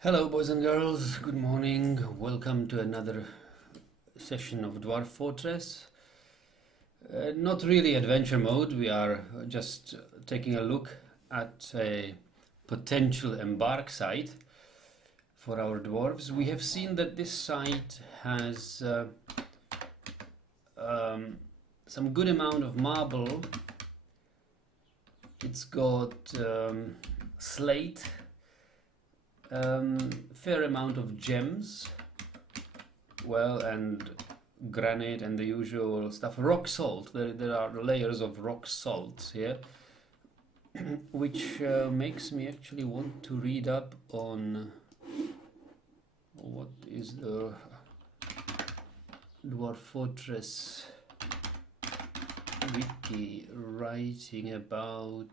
Hello, boys and girls. Good morning. Welcome to another session of Dwarf Fortress. Not really adventure mode. We are just taking a look at a potential embark site for our dwarves. We have seen that this site has some good amount of marble. It's got slate, fair amount of gems, well, and granite and the usual stuff. Rock salt. There are layers of rock salt here, which makes me actually want to read up on what is the Dwarf Fortress wiki writing about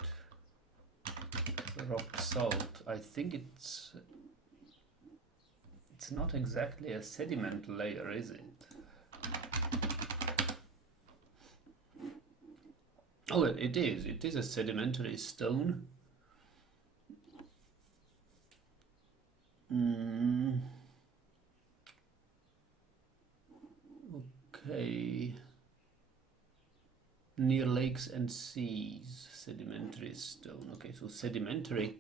rock salt. I think it's not exactly a sediment layer, is it? Oh, it is. It is a sedimentary stone. Okay. Near lakes and seas, sedimentary stone. Okay, so sedimentary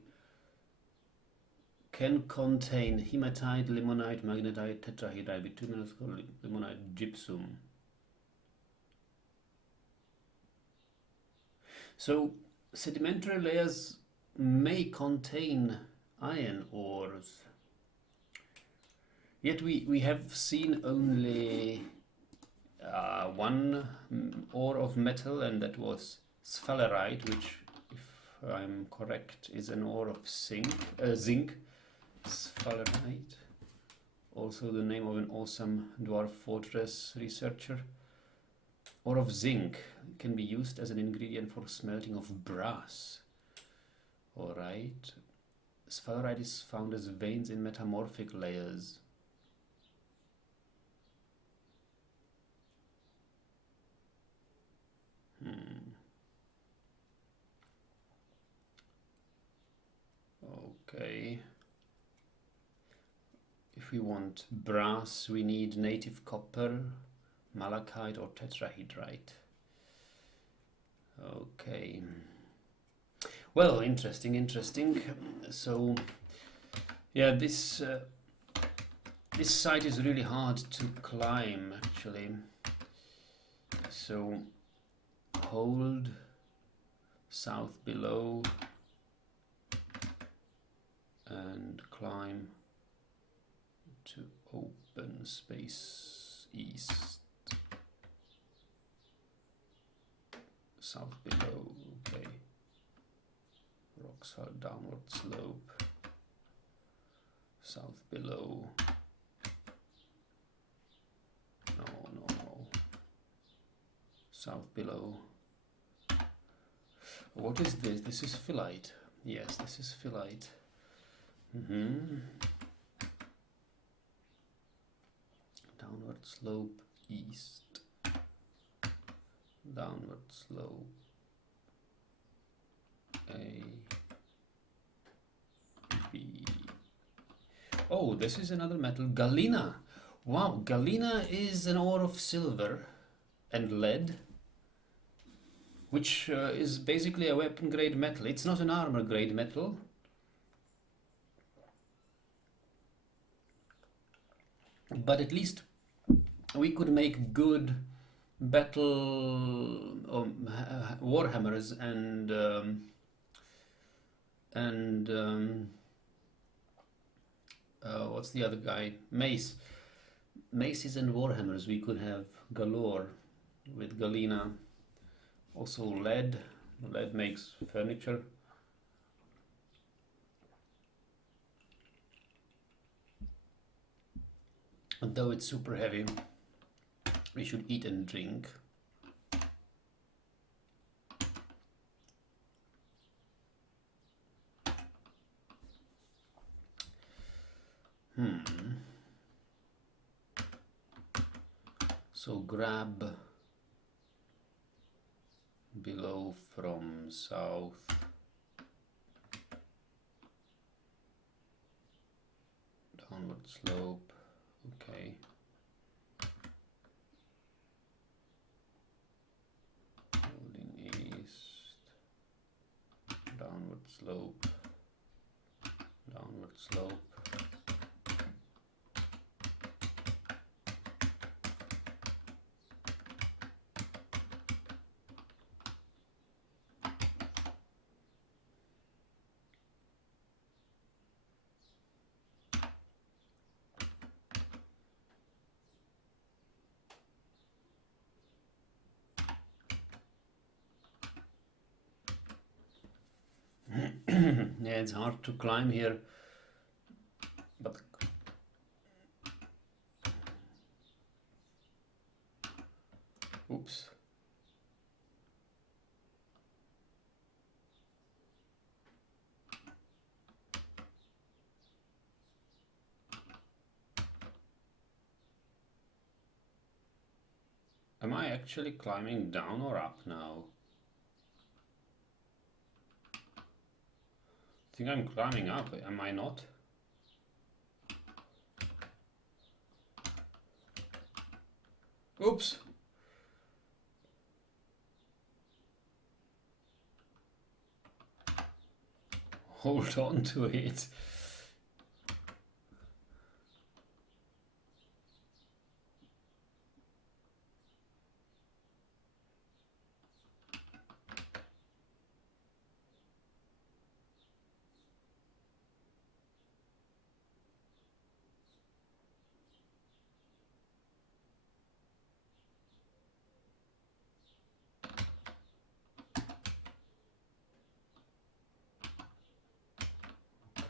can contain hematite, limonite, magnetite, tetrahedrite, bituminous limonite, gypsum. So sedimentary layers may contain iron ores. Yet we have seen only one ore of metal, and that was sphalerite, which, if I'm correct, is an ore of zinc. Sphalerite, also the name of an awesome Dwarf Fortress researcher. Ore of zinc can be used as an ingredient for smelting of brass. Alright. Sphalerite is found as veins in metamorphic layers. Okay. If we want brass, we need native copper, malachite, or tetrahedrite. Okay. Well, interesting. So, yeah, this site is really hard to climb, actually. So, hold south below and climb to open space east. South below, okay. Rocks are downward slope. South below. No. South below. What is this? This is phyllite. Yes, this is phyllite. Downward slope east. Downward slope A, B. Oh, this is another metal, galena. Wow, galena is an ore of silver and lead, which is basically a weapon grade metal. It's not an armor grade metal. But at least we could make good battle warhammers and what's the other guy? Maces and warhammers we could have galore with galena. Also lead makes furniture. Though it's super heavy, we should eat and drink. So grab below from south. Downward slope. Okay. Holding east. Downward slope. Downward slope. Yeah, it's hard to climb here, but oops. Am I actually climbing down or up now? I think I'm climbing up, am I not? Oops! Hold on to it.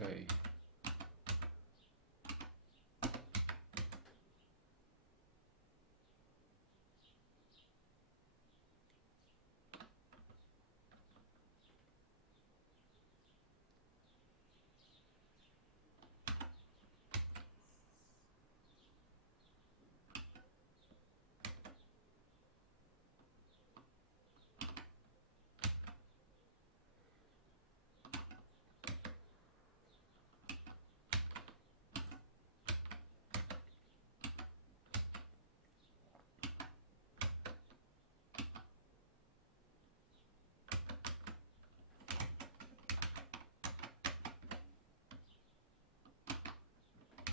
Okay.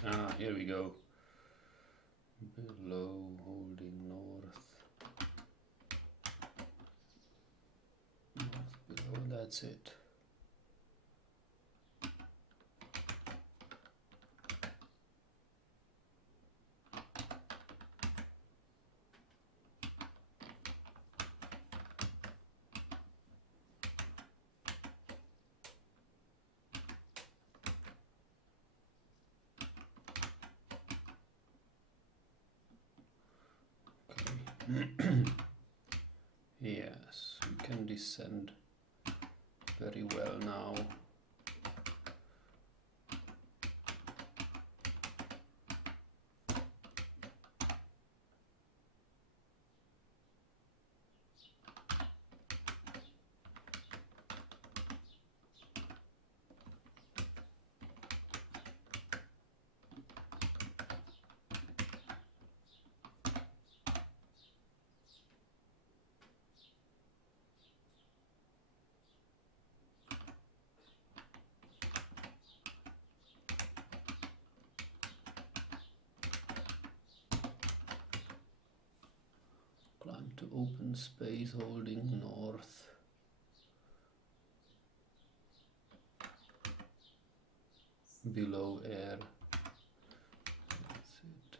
Ah, here we go. Below, holding north. North below, that's it. Yes, we can descend very well now. Climb to open space, holding north. Below air. That's it.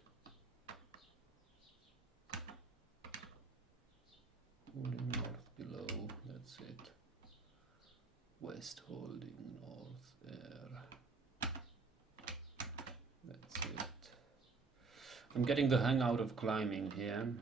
Holding north below, that's it. West holding north air. That's it. I'm getting the hang out of climbing here.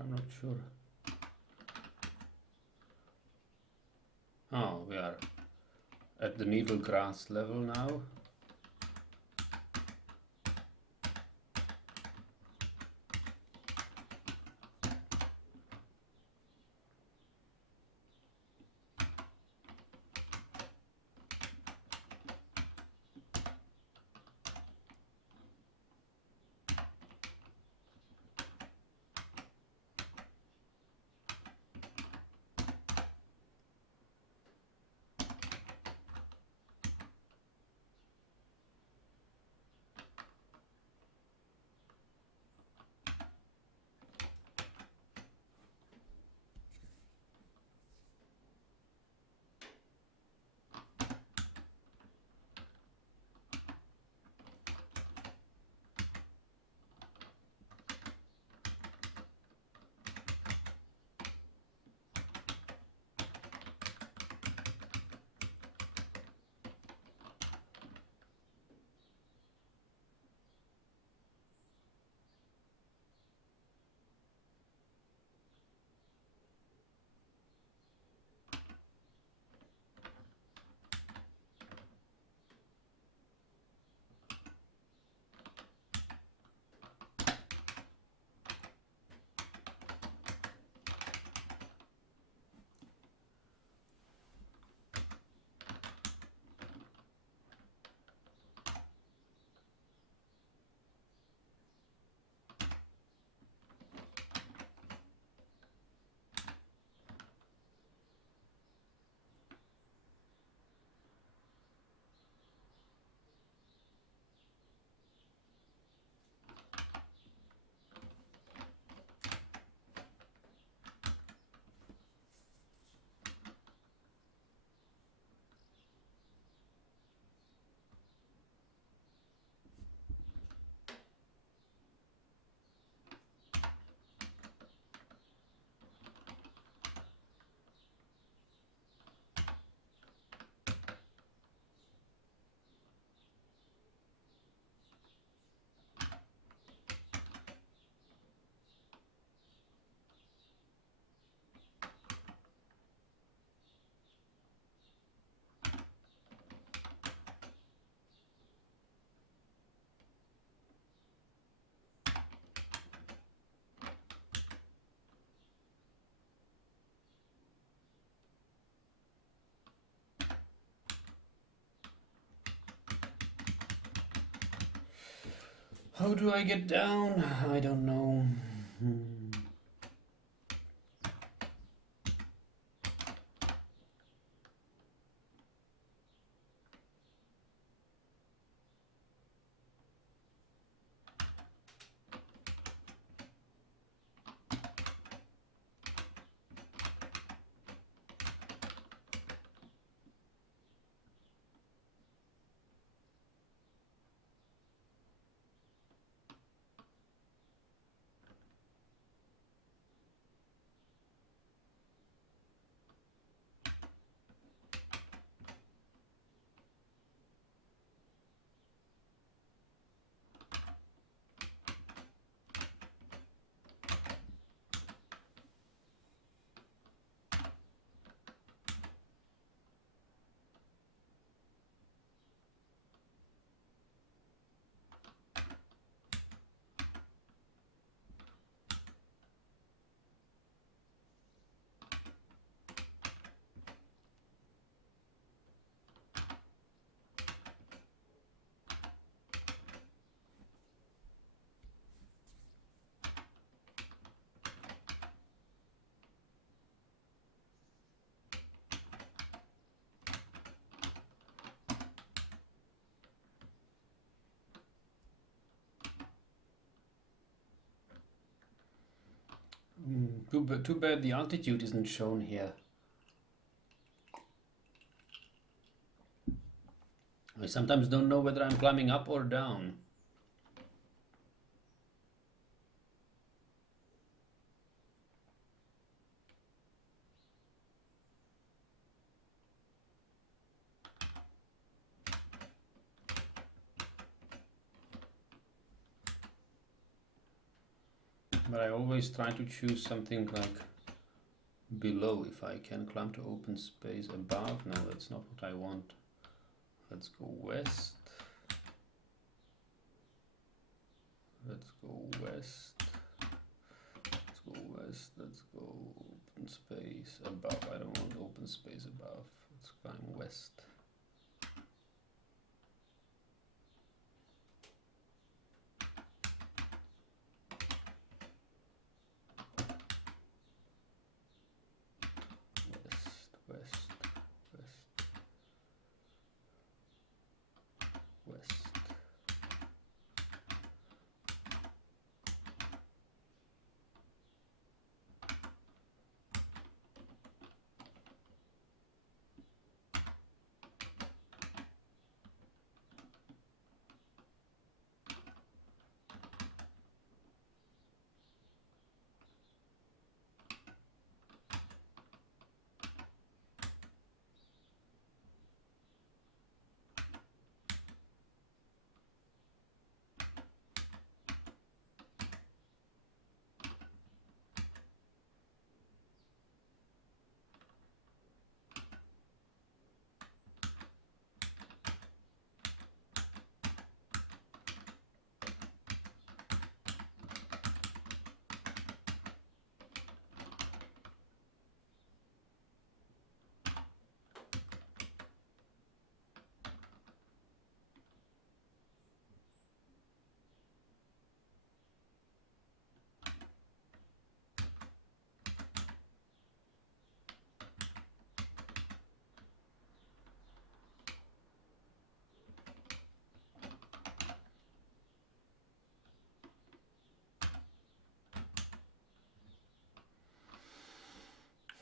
I'm not sure. Oh, we are at the needle grass level now. How do I get down? I don't know. Too bad the altitude isn't shown here. I sometimes don't know whether I'm climbing up or down. But I always try to choose something like below if I can. Climb to open space above. No, that's not what I want. Let's go west. Let's go west. Let's go west. Let's go open space above. I don't want open space above. Let's climb west.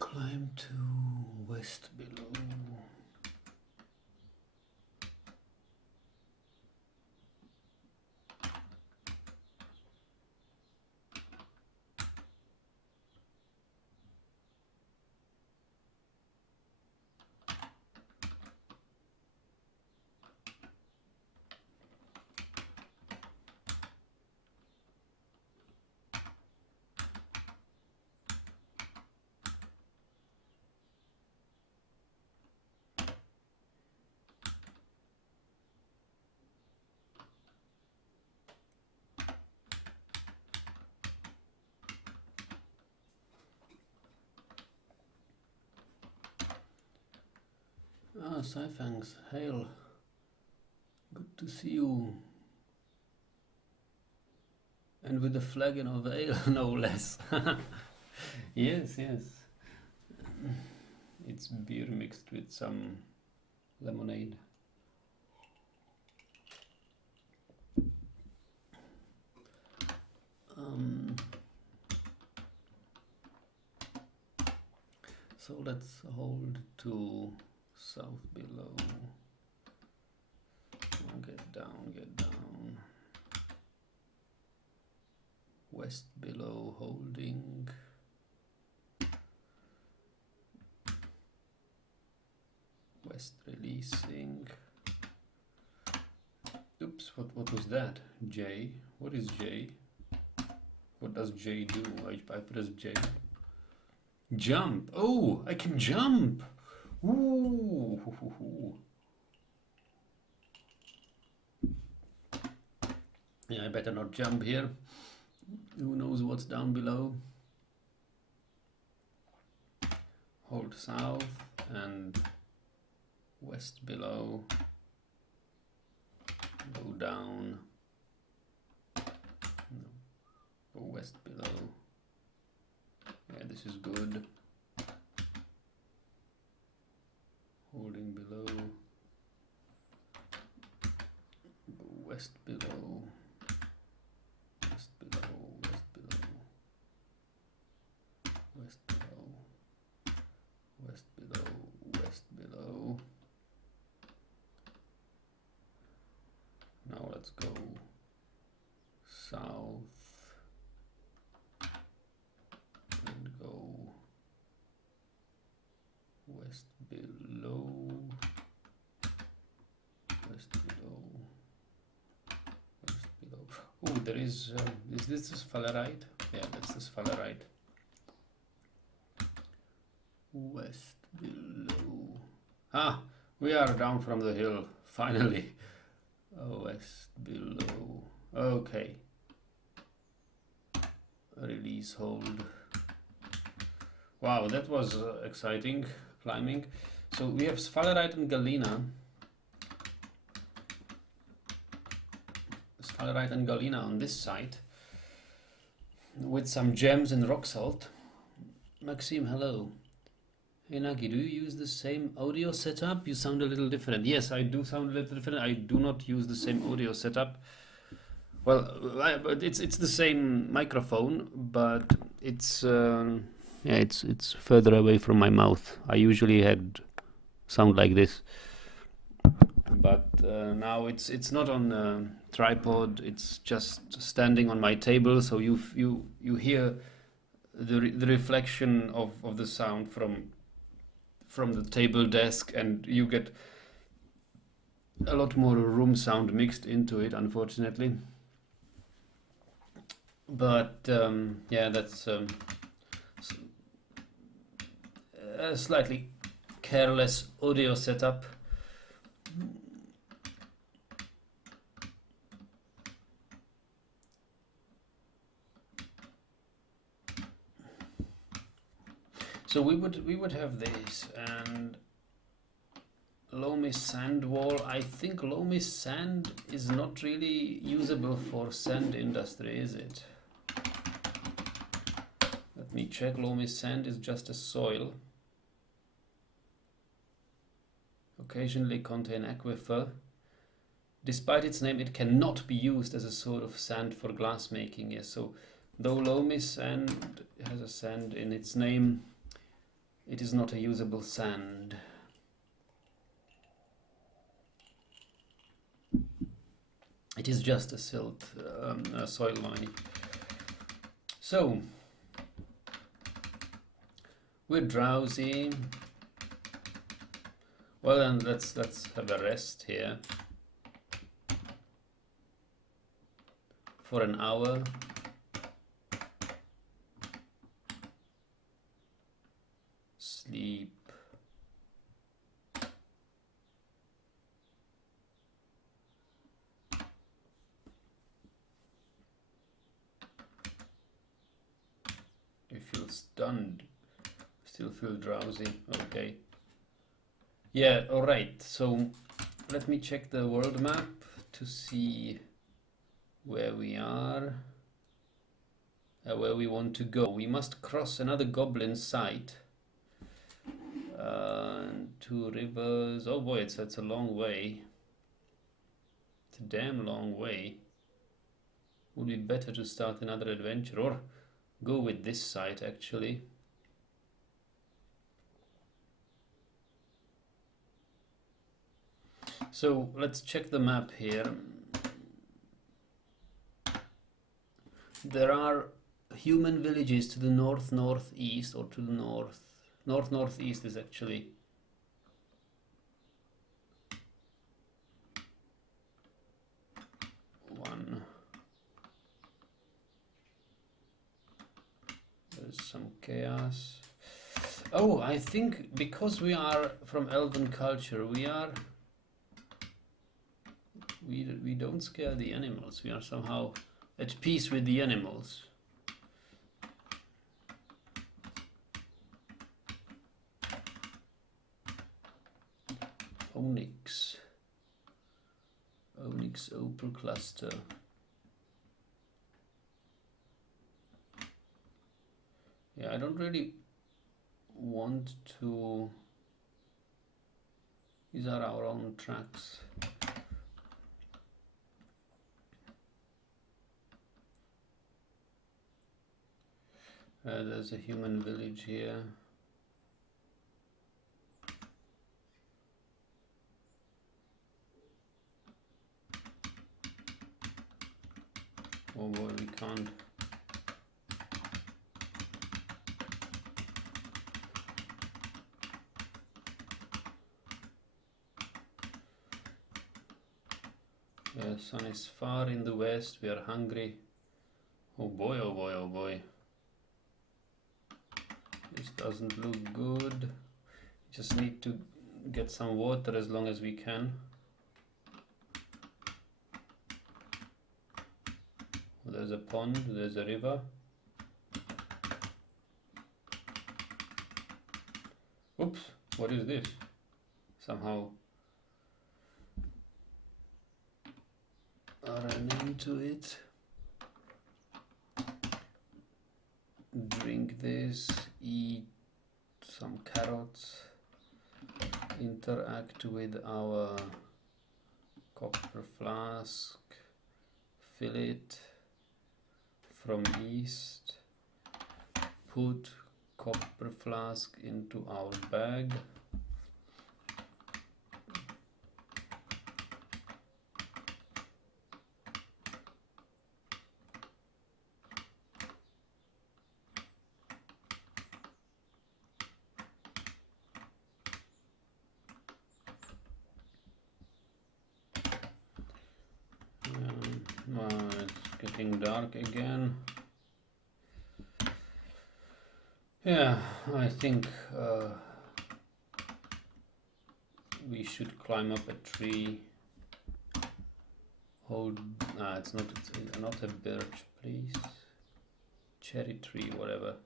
Climb to west below. Ah, Saifangs, hail. Good to see you. And with the flagon of ale, no less. Yes, yes. It's beer mixed with some lemonade. So let's hold to south below. Oh, get down, get down. West below, holding. West releasing. Oops, what was that? J. What is J? What does J do? I press J. Jump! Oh, I can jump! Ooh! Yeah, I better not jump here. Who knows what's down below? Hold south and west below. Go down. No. Go west below. Yeah, this is good. Holding below. Go west below. West below. West below. West below. West below. West below. Now let's go south. And go west below, west below, west below. Oh, there is this sphalerite? Yeah, that's the sphalerite. West below. Ah, we are down from the hill, finally. West below. Okay. Release hold. Wow, that was exciting climbing. So we have sphalerite and galena. Sphalerite and galena on this side, with some gems and rock salt. Maxime, hello. Hey Nagi, do you use the same audio setup? You sound a little different. Yes, I do sound a little different. I do not use the same audio setup. Well, it's the same microphone, but it's it's further away from my mouth. I usually had sound like this, but now it's not on a tripod. It's just standing on my table, so you hear the reflection of the sound from the table desk, and you get a lot more room sound mixed into it, unfortunately. But yeah, that's a slightly careless audio setup. So we would have this, and loamy sand wall. I think loamy sand is not really usable for sand industry, is it? Let me check. Loamy sand is just a soil. Occasionally contain aquifer. Despite its name, it cannot be used as a sort of sand for glass making. Yes, so though loamy sand has a sand in its name, it is not a usable sand. It is just a silt, soil mine. So we're drowsy. Well, then let's have a rest here for an hour. Sleep. You feel stunned. Still feel drowsy. Okay. Yeah, alright. So let me check the world map to see where we are, where we want to go. We must cross another goblin site. 2 rivers. Oh boy, it's a long way. It's a damn long way. Would be better to start another adventure, or go with this site actually. So let's check the map here. There are human villages to the northeast, or to the northeast is actually one. There's some chaos. Oh, I think because we are from elven culture, we don't scare the animals. We are somehow at peace with the animals. Onyx opal cluster. Yeah, I don't really want to. These are our own tracks. There's a human village here. Oh boy, we can't. Yeah, sun is far in the west. We are hungry. Oh boy, oh boy, oh boy. This doesn't look good. Just need to get some water as long as we can. There's a pond, there's a river. Oops, what is this? Somehow I ran into it. Drink this, eat some carrots, interact with our copper flask, fill it from east, put copper flask into our bag. It's getting dark again. Yeah, I think we should climb up a tree. Hold. It's not a birch, please. Cherry tree, whatever.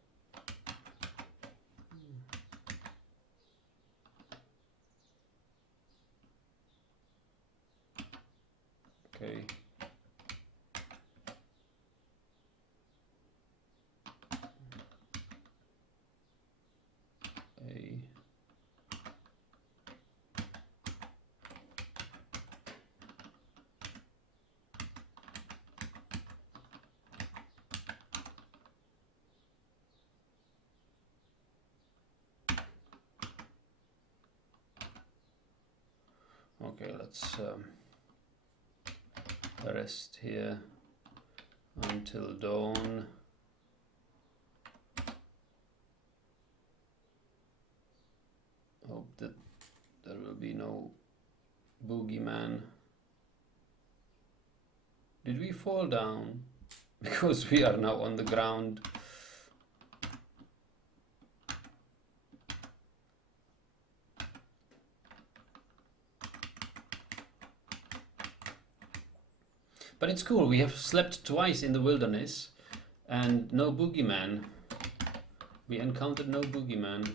Okay. Okay, let's rest here until dawn. Hope that there will be no boogeyman. Did we fall down? Because we are now on the ground. But it's cool, we have slept twice in the wilderness and no boogeyman. We encountered no boogeyman.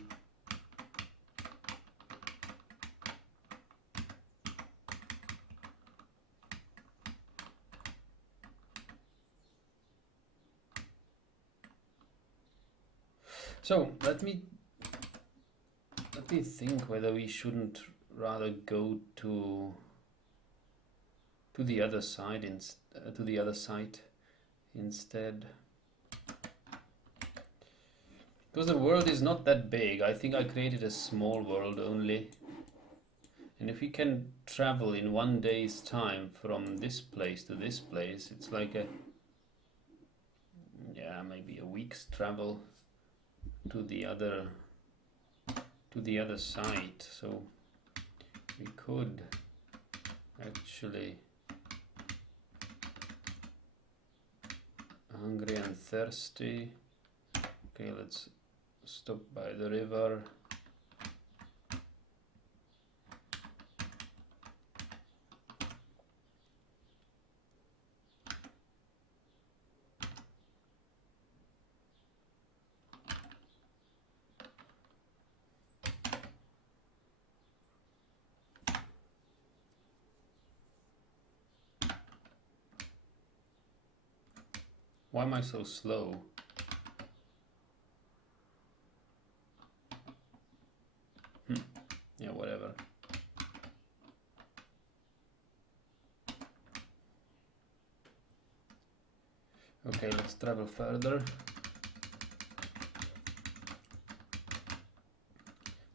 So let me think whether we shouldn't rather go to the other side instead. Because the world is not that big. I think I created a small world only. And if we can travel in one day's time from this place to this place, it's like maybe a week's travel to the other side. So we could actually, hungry and thirsty. Okay, let's stop by the river. Why am I so slow? Yeah, whatever. Okay, let's travel further.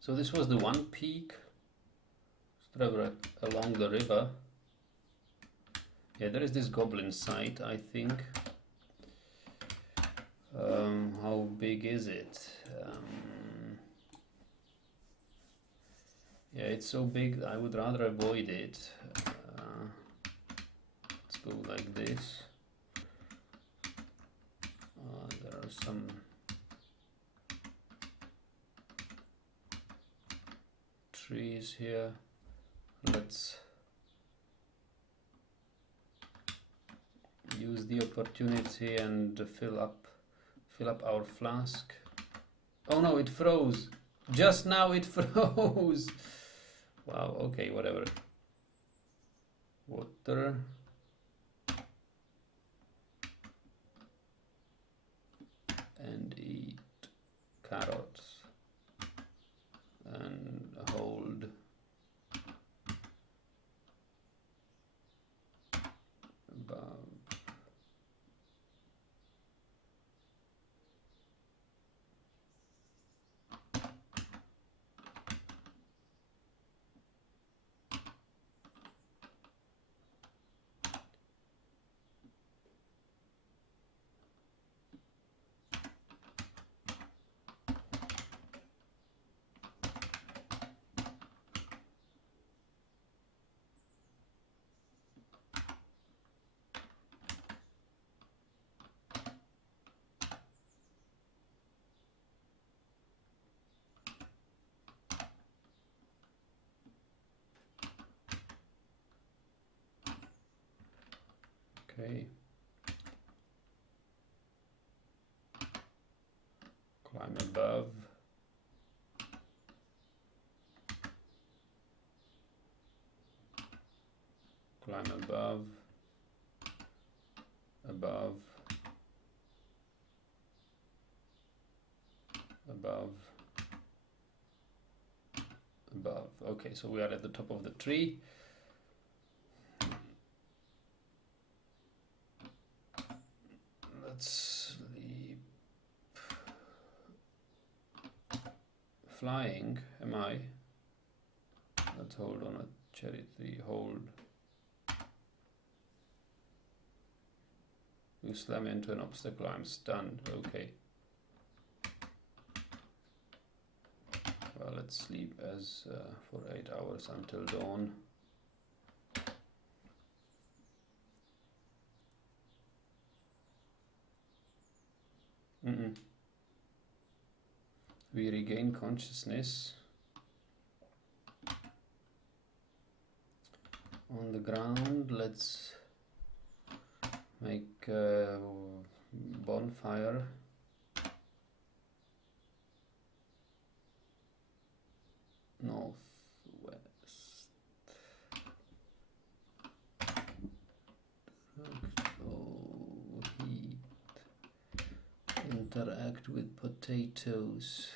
So this was the one peak. Let's travel along the river. Yeah, there is this goblin site, I think. How big is it? Yeah, it's so big I would rather avoid it. go like this. There are some trees here. Let's use the opportunity and fill up our flask. Oh no, it froze. Just now it froze. Wow, okay, whatever. Water. And eat carrots. And hold. Above. Okay. Climb above. Climb above. Above. Above. Above. Okay, so we are at the top of the tree. Let's sleep. Flying, am I? Let's hold on a cherry tree. Hold. You slam into an obstacle, I'm stunned. Okay. Well, let's sleep as for 8 hours until dawn. We regain consciousness on the ground. Let's make a bonfire. Northwest. Heat. Interact with potatoes.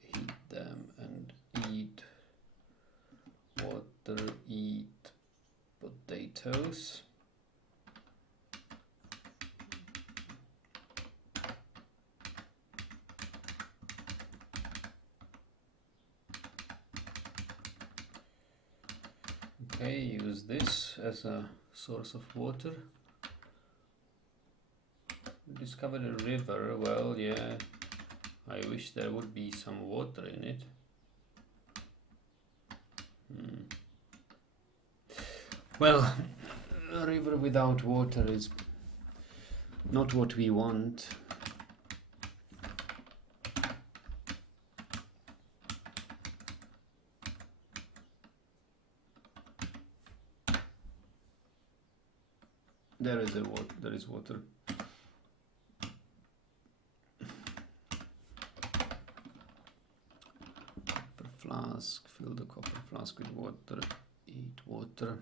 Heat them and eat. Water, eat potatoes. Okay, use this as a source of water. Discovered a river. Well, yeah, I wish there would be some water in it. Well, a river without water is not what we want. There is water. Copper flask. Fill the copper flask with water. Eat water.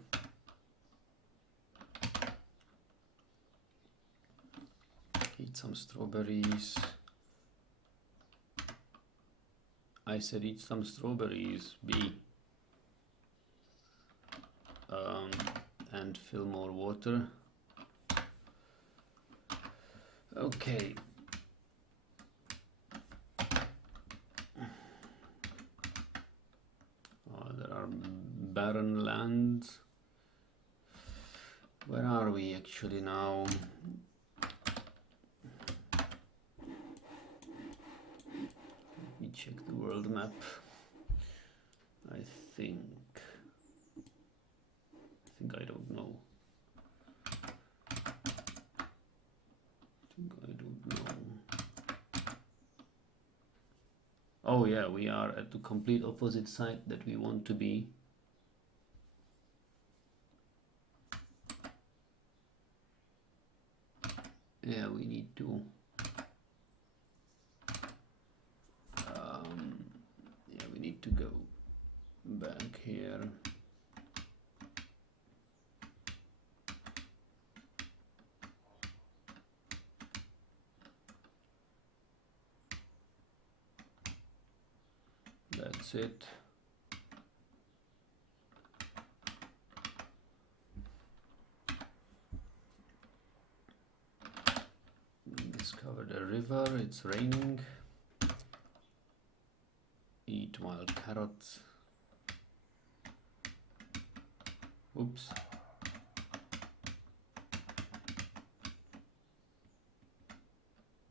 Eat some strawberries. I said eat some strawberries. B. And fill more water. Okay. There are barren lands. Where are we actually now? Let me check the world map. I think I don't know. Oh yeah, we are at the complete opposite side that we want to be. Yeah, we need to yeah, we need to go back here. That's it. Discover the river, it's raining. Eat wild carrots. Oops.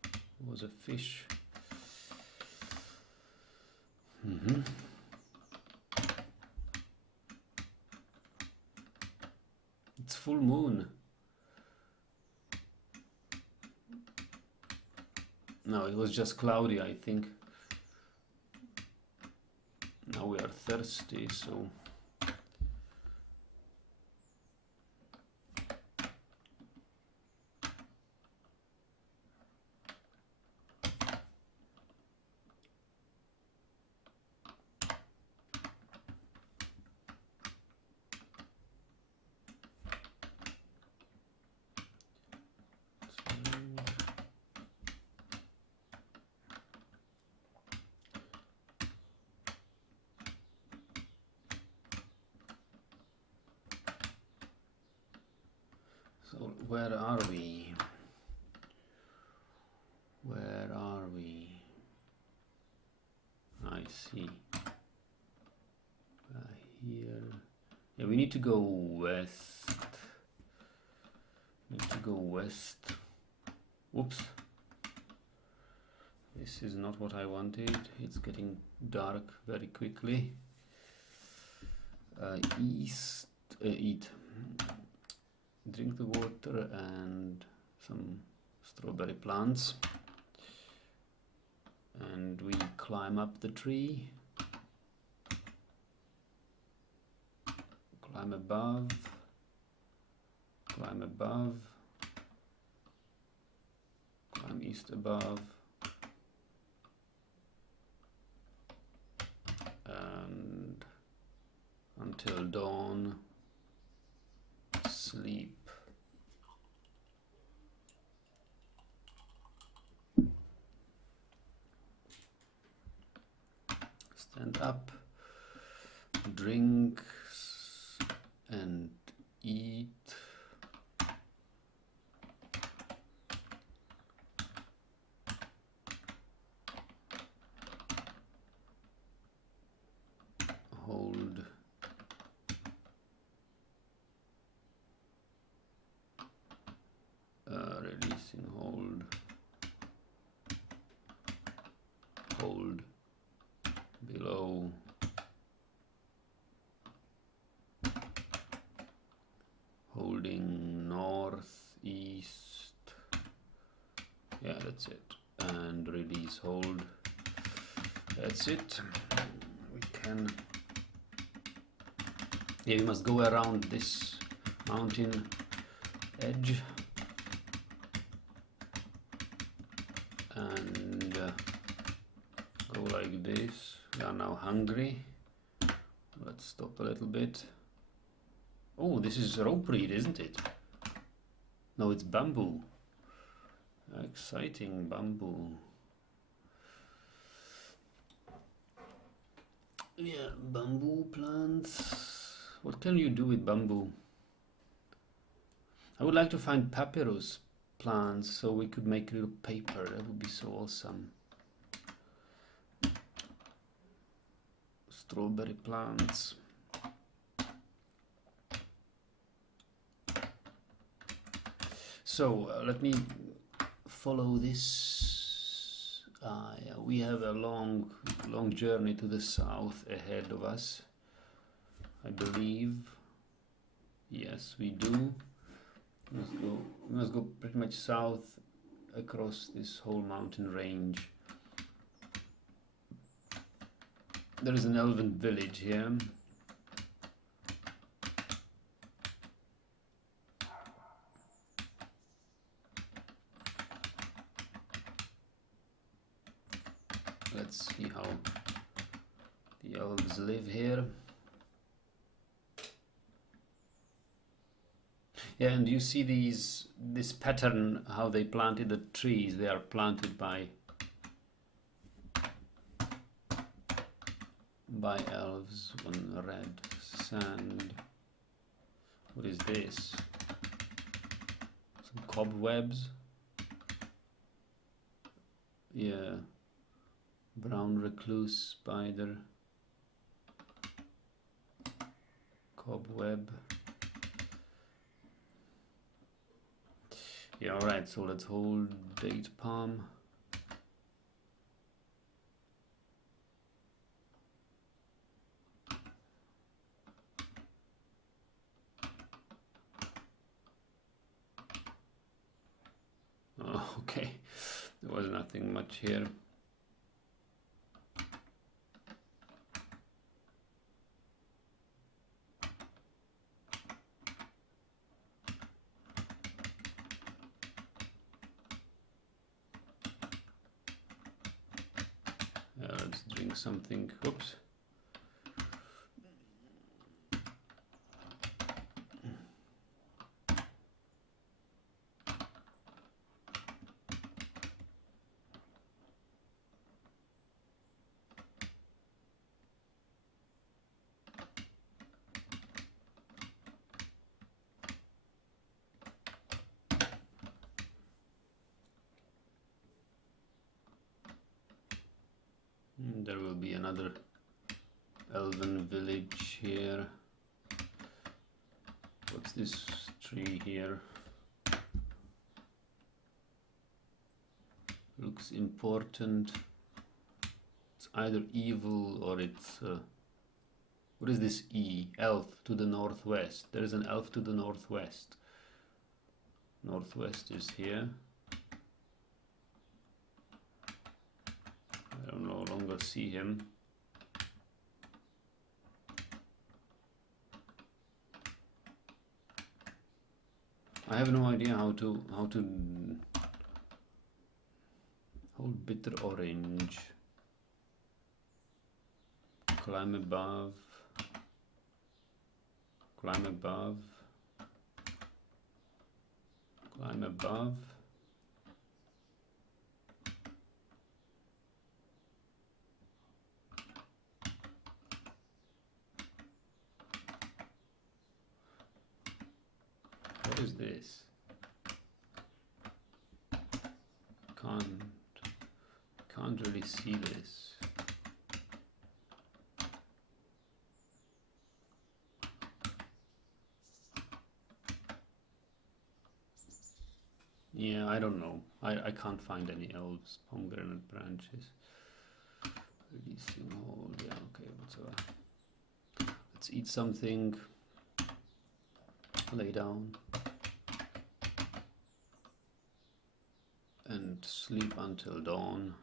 It was a fish. It's full moon. No, it was just cloudy, I think. Now we are thirsty, so where are we? Where are we? I see. Here. Yeah, we need to go west. Need to go west. Whoops. This is not what I wanted. It's getting dark very quickly. Eat. Drink the water and some strawberry plants. And we climb up the tree. Climb above. Climb above. Climb east above. And until dawn, sleep. Stand up, drink and eat. Hold. Releasing, hold. Hold. Below. Holding north, east. Yeah, that's it. And release, hold. That's it. We can. Yeah, we must go around this mountain edge and go like this. We are now hungry. Let's stop a little bit. Oh, this is rope reed, isn't it? No, it's bamboo. Exciting bamboo. Yeah, bamboo plants. What can you do with bamboo? I would like to find papyrus plants so we could make little paper. That would be so awesome. Strawberry plants. So let me follow this. Yeah, we have a long journey to the south ahead of us, I believe. Yes, we do. We must go pretty much south across this whole mountain range. There is an elven village here. Let's see how the elves live here. Yeah, and you see this pattern, how they planted the trees. They are planted by elves. One red sand. What is this? Some cobwebs. Yeah. Brown recluse spider. Cobweb. Yeah, alright, so let's hold date palm. Oh, okay, there was nothing much here. Let's drink something. Oops. There will be another elven village here. What's this tree here? Looks important. It's either evil or it's... what is this E? Elf to the northwest. There is an elf to the northwest. Northwest is here. I don't no longer see him. I have no idea how to hold bitter orange. Climb above. Climb above. Climb above. What is this? Can't really see this. Yeah, I don't know. I can't find any elves. Pomegranate branches. Releasing hold. Yeah, okay, whatever. Let's eat something. Lay down. And sleep until dawn.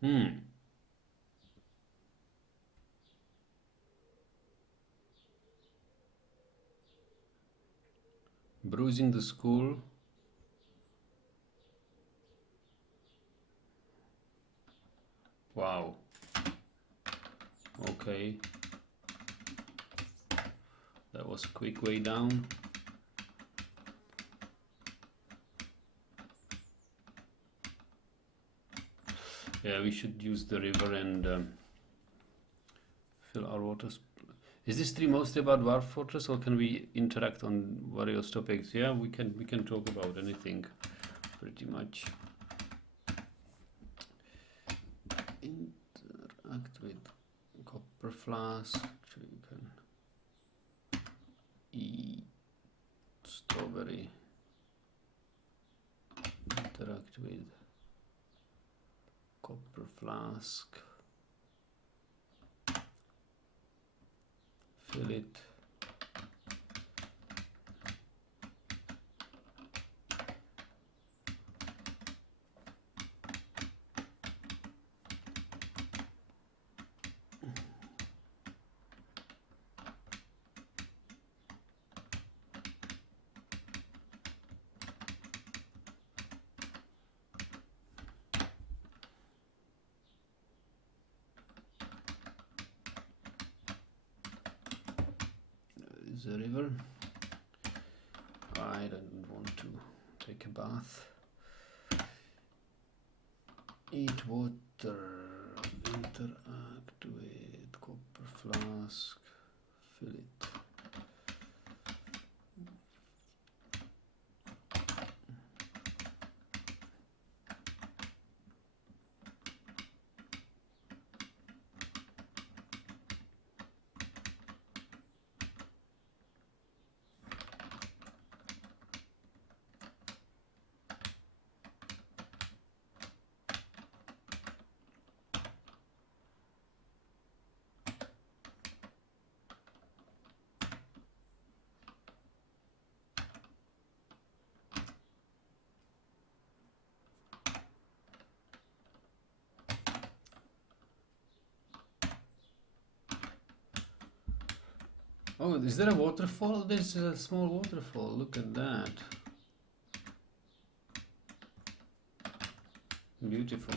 Hmm. Bruising the school. Wow. Okay. That was a quick way down. Yeah, we should use the river and fill our waters. Is this tree mostly about Dwarf Fortress, or can we interact on various topics? Yeah, we can talk about anything, pretty much. Interact with copper flask. Actually, you can eat strawberry. Interact with copper flask. Fill it. Is a river. I don't want to take a bath. Eat water. Interact with copper flask. Fill it. Oh, is there a waterfall? There's a small waterfall. Look at that. Beautiful.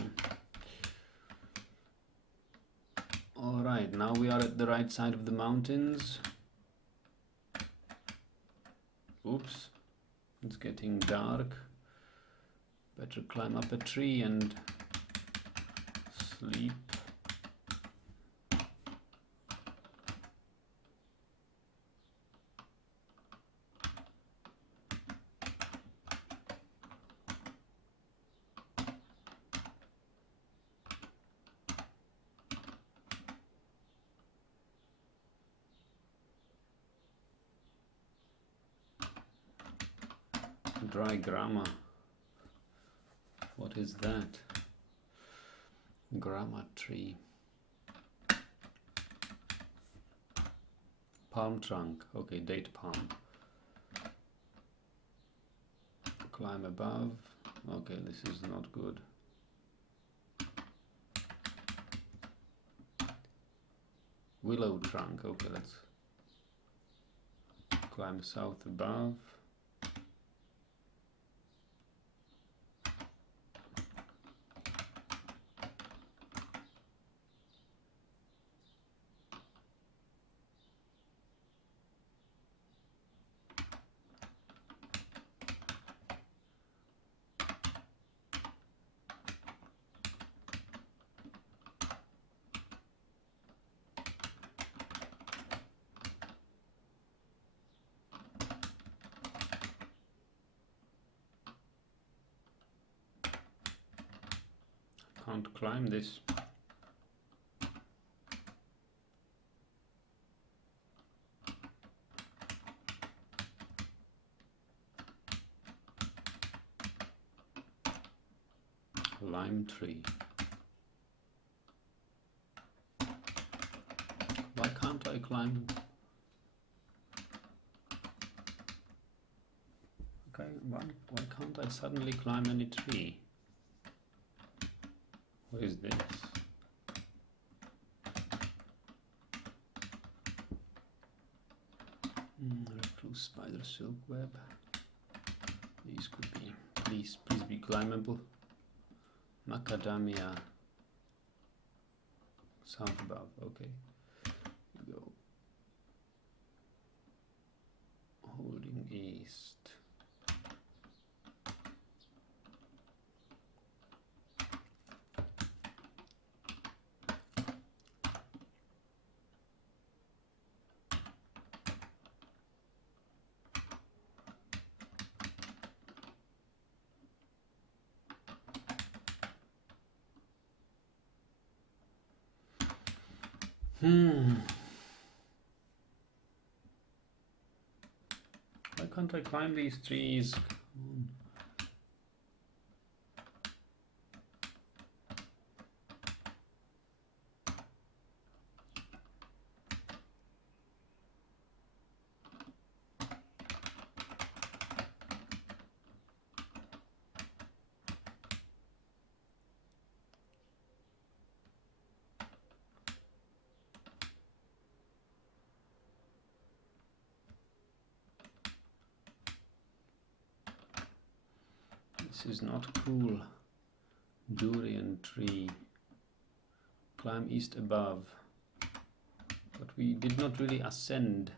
Alright, now we are at the right side of the mountains. Oops, it's getting dark. Better climb up a tree and sleep. Dry grammar. What is that? Grammar tree. Palm trunk. Okay, date palm. Climb above. Okay, this is not good. Willow trunk. Okay, let's climb south above. Can't climb this. Lime tree. Why can't I climb? Okay, why can't I suddenly climb any tree? What is this? Recluse spider silk web. These could be. Please be climbable. Macadamia. South above. Okay. Here we go. Holding east. Why can't I climb these trees? This is not cool. Durian tree. Climb east above. But we did not really ascend.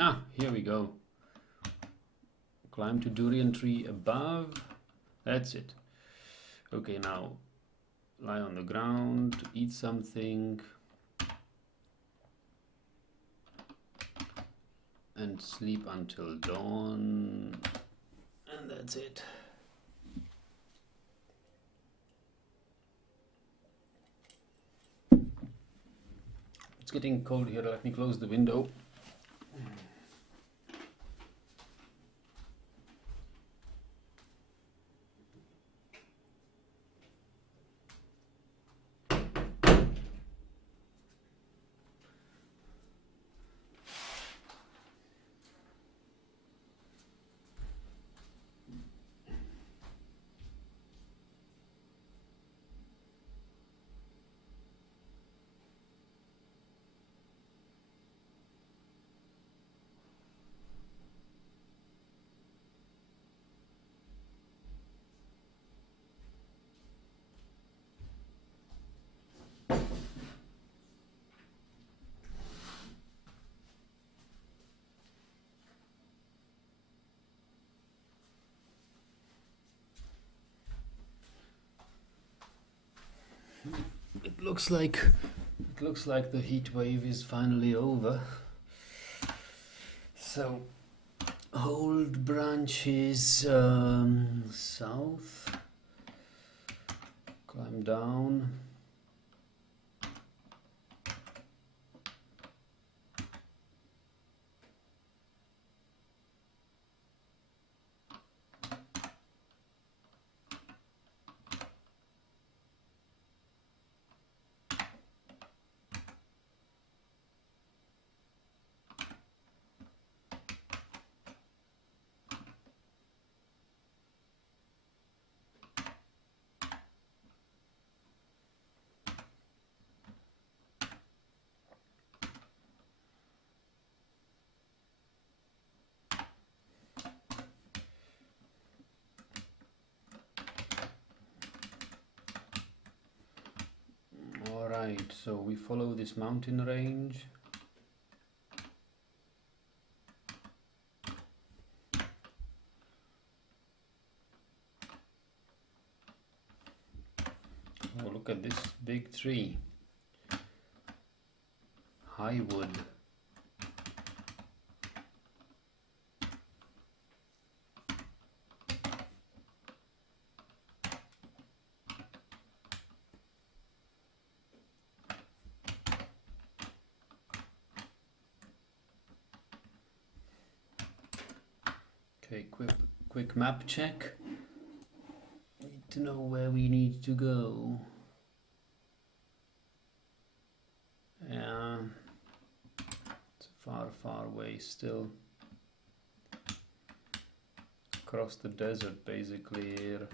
Ah, here we go. Climb to durian tree above. That's it. Okay, now lie on the ground, eat something, and sleep until dawn. And that's it. It's getting cold here. Let me close the window. It looks like the heat wave is finally over. So hold branches south, climb down. Alright, so we follow this mountain range. Oh, look at this big tree. High wood. Okay, quick map check. Need to know where we need to go. Yeah, it's far, far away still. Across the desert, basically here.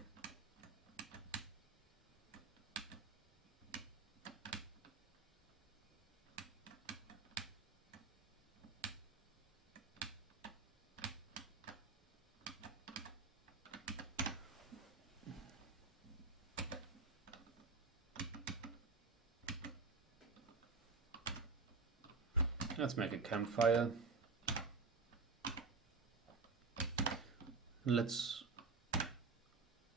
Let's make a campfire. Let's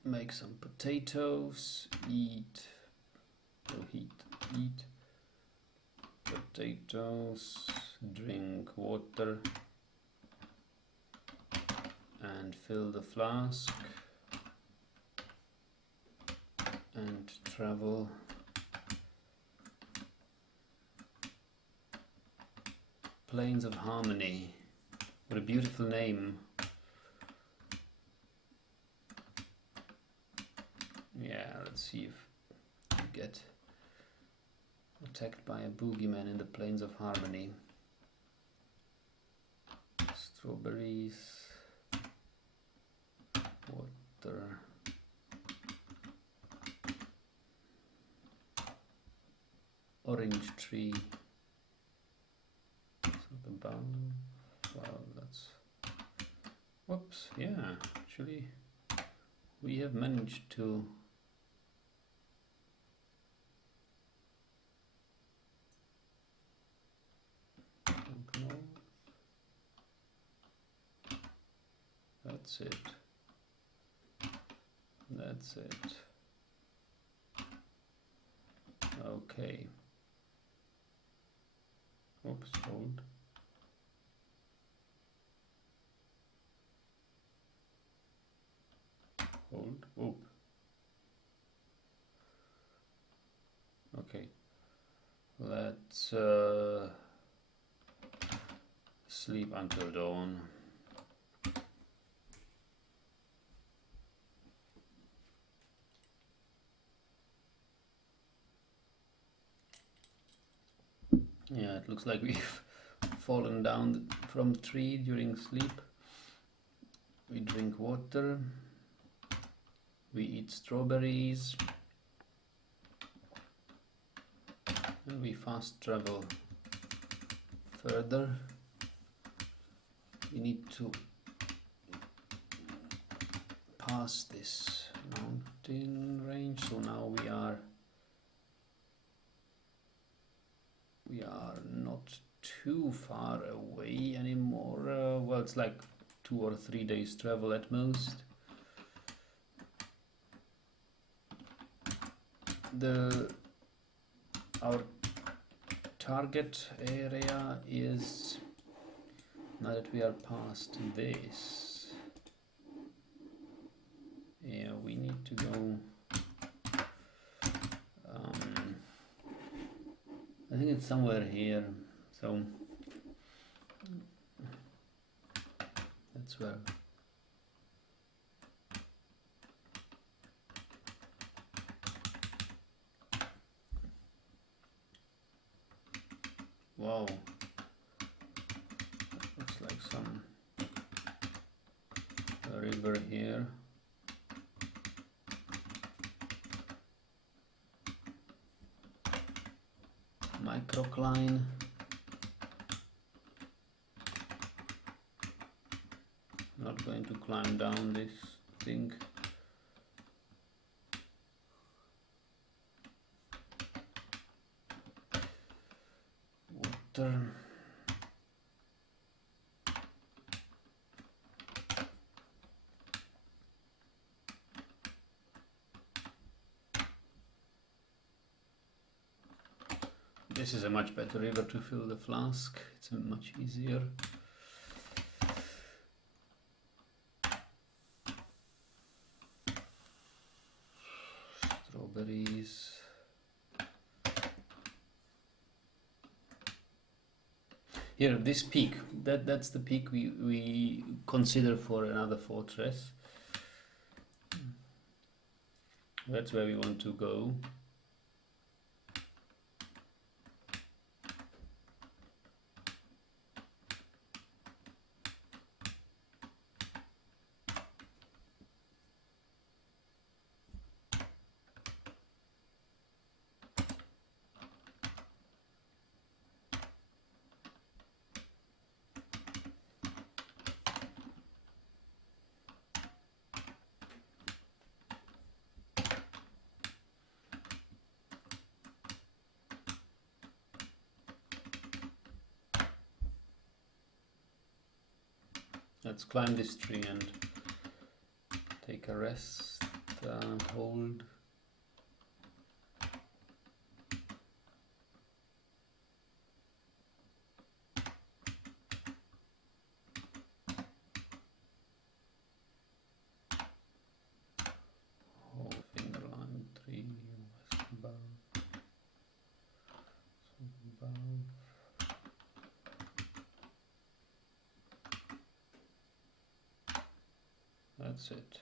make some potatoes, eat potatoes, drink water, and fill the flask, and travel. Plains of Harmony. What a beautiful name. Yeah, let's see if we get attacked by a boogeyman in the Plains of Harmony. Strawberries, water, orange tree. Well, that's... Whoops, yeah, actually we have managed to that's it. That's it. Okay. Oops, hold. Hold. Oop. Okay. Let's sleep until dawn. Yeah, it looks like we've fallen down from the tree during sleep. We drink water. We eat strawberries. And we fast travel further. We need to pass this mountain range, so now we are not too far away anymore. Well, it's like 2 or 3 days travel at most. Our target area is, now that we are past this, yeah, we need to go, I think it's somewhere here, so that's where. Wow, that looks like some river here. Microcline. Not going to climb down this thing. Water. This is a much better river to fill the flask. It's much easier. Strawberries. Here, this peak, that's the peak we consider for another fortress. That's where we want to go. Let's climb this tree and take a rest, hold. Whole finger line, 3, west above, south above. That's it.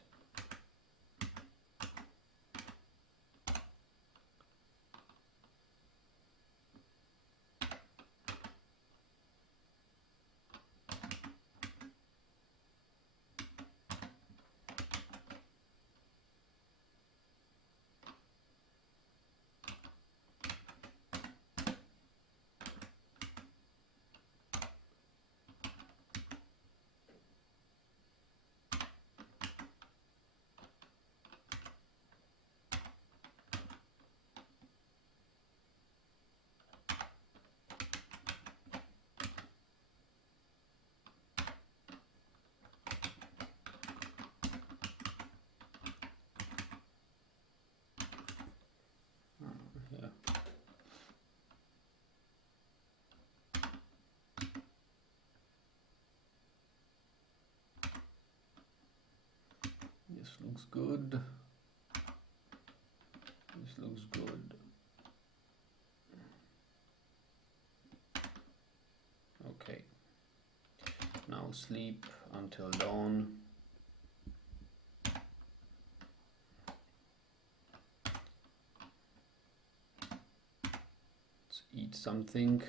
Yeah. This looks good. This looks good. Okay. Now sleep until dawn. Let's eat something.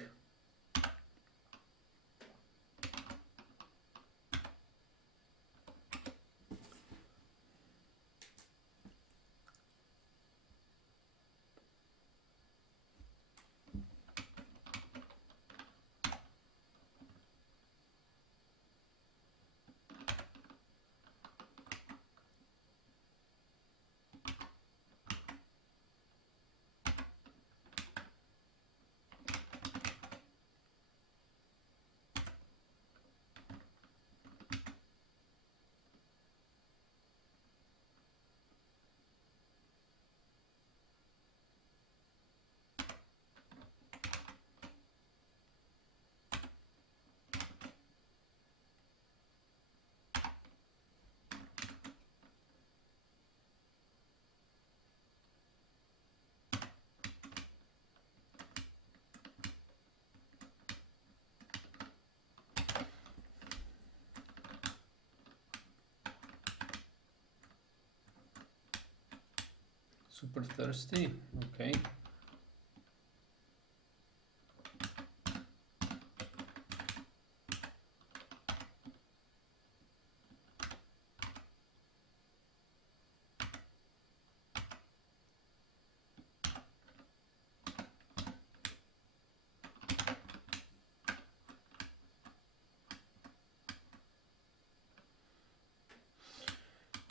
Super thirsty. Okay.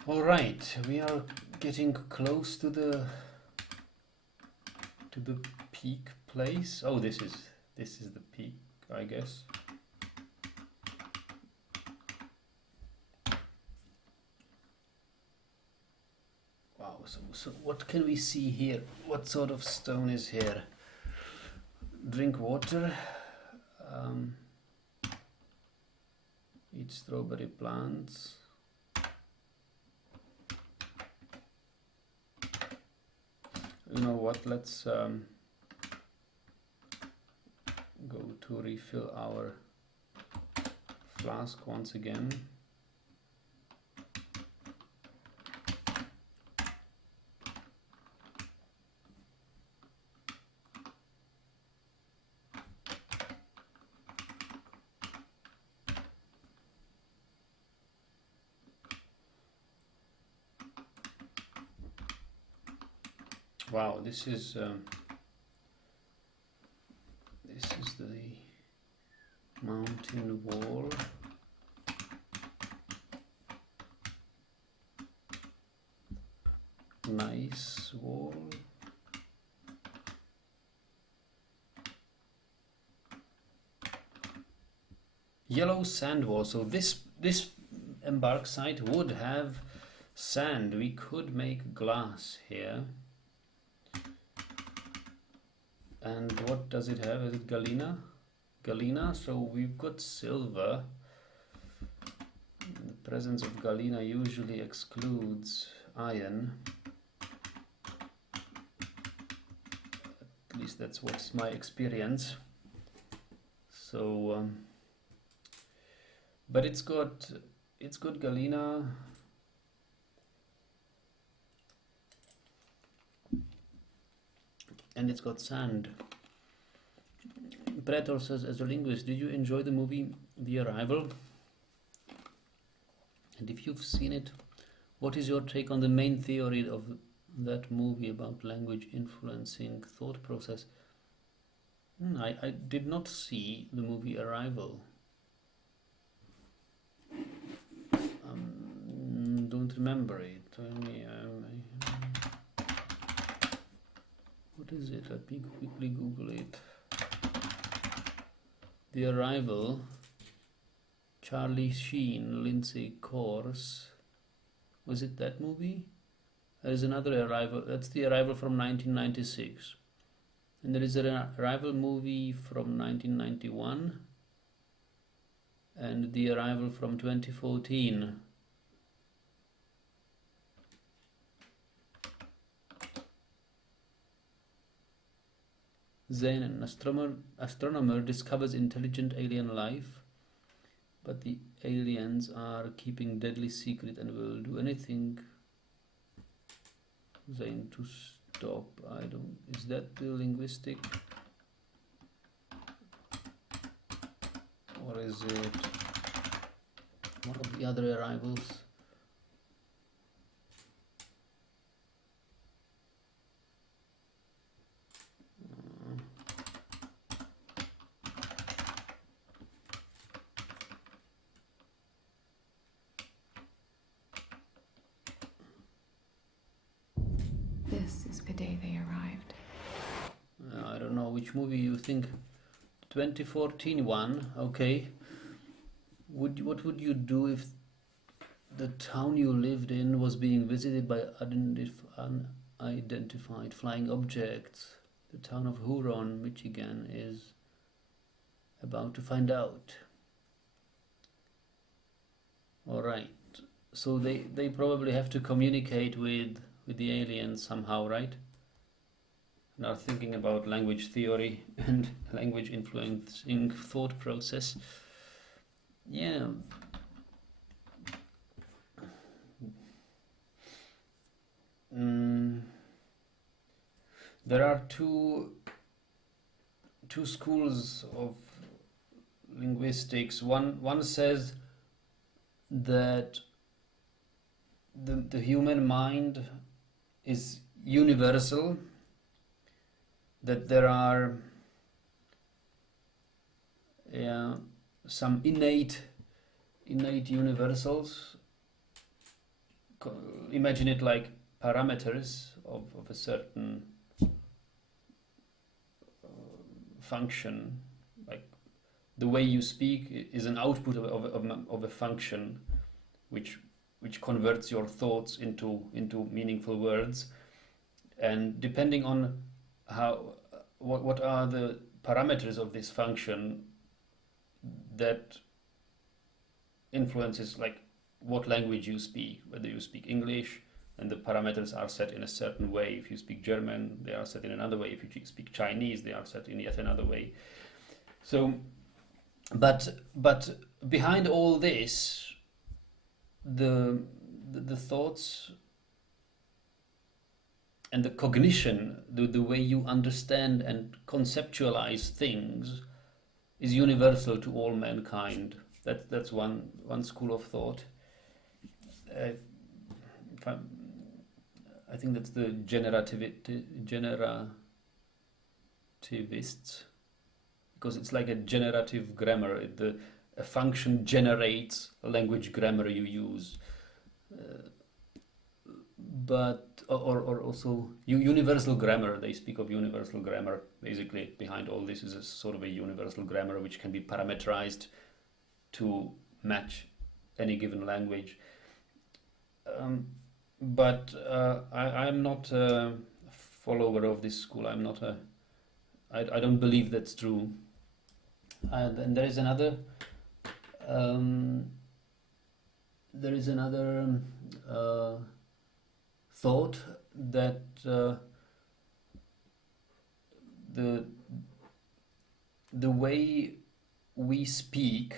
All right, we are getting close to the peak place. Oh, this is the peak, I guess. Wow, so what can we see here? What sort of stone is here? Drink water. Eat strawberry plants. You know what, let's go to refill our flask once again. Wow, this is the mountain wall. Nice wall. Yellow sand wall. So this embark site would have sand. We could make glass here. And what does it have? Is it galena? Galena. So we've got silver. The presence of galena usually excludes iron. At least that's what's my experience. So, but it's got galena. And it's got sand. Pretor says, as a linguist, did you enjoy the movie The Arrival? And if you've seen it, what is your take on the main theory of that movie about language influencing thought process? I did not see the movie Arrival. Don't remember it. What is it? Let me quickly Google it. The Arrival, Charlie Sheen, Lindsay Course. Was it that movie? There is another Arrival. That's The Arrival from 1996. And there is an Arrival movie from 1991. And The Arrival from 2014. Zayn, an astronomer discovers intelligent alien life, but the aliens are keeping deadly secret and will do anything, Zayn, to stop. Is that the linguistic? Or is it one of the other arrivals? This is the day they arrived. I don't know which movie you think. 2014 one, okay. What would you do if the town you lived in was being visited by unidentified flying objects? The town of Huron, Michigan, is about to find out. All right. So they probably have to communicate with the aliens somehow, right? And are thinking about language theory and language influencing thought process. Yeah. There are two schools of linguistics. One says that the human mind is universal, that there are some innate universals. Imagine it like parameters of a certain function. Like the way you speak is an output of a function which converts your thoughts into meaningful words, and depending on what are the parameters of this function, that influences like what language you speak. Whether you speak English, and the parameters are set in a certain way. If you speak German, they are set in another way. If you speak Chinese, they are set in yet another way. So, but behind all this, the thoughts and the cognition, the way you understand and conceptualize things, is universal to all mankind. That's one school of thought. I think that's the generativists, because it's like a generative grammar. A function generates a language grammar you use. But or also universal grammar. They speak of universal grammar. Basically, behind all this is a sort of a universal grammar which can be parameterized to match any given language. But I'm not a follower of this school. I don't believe that's true. And then there is another thought that the way we speak,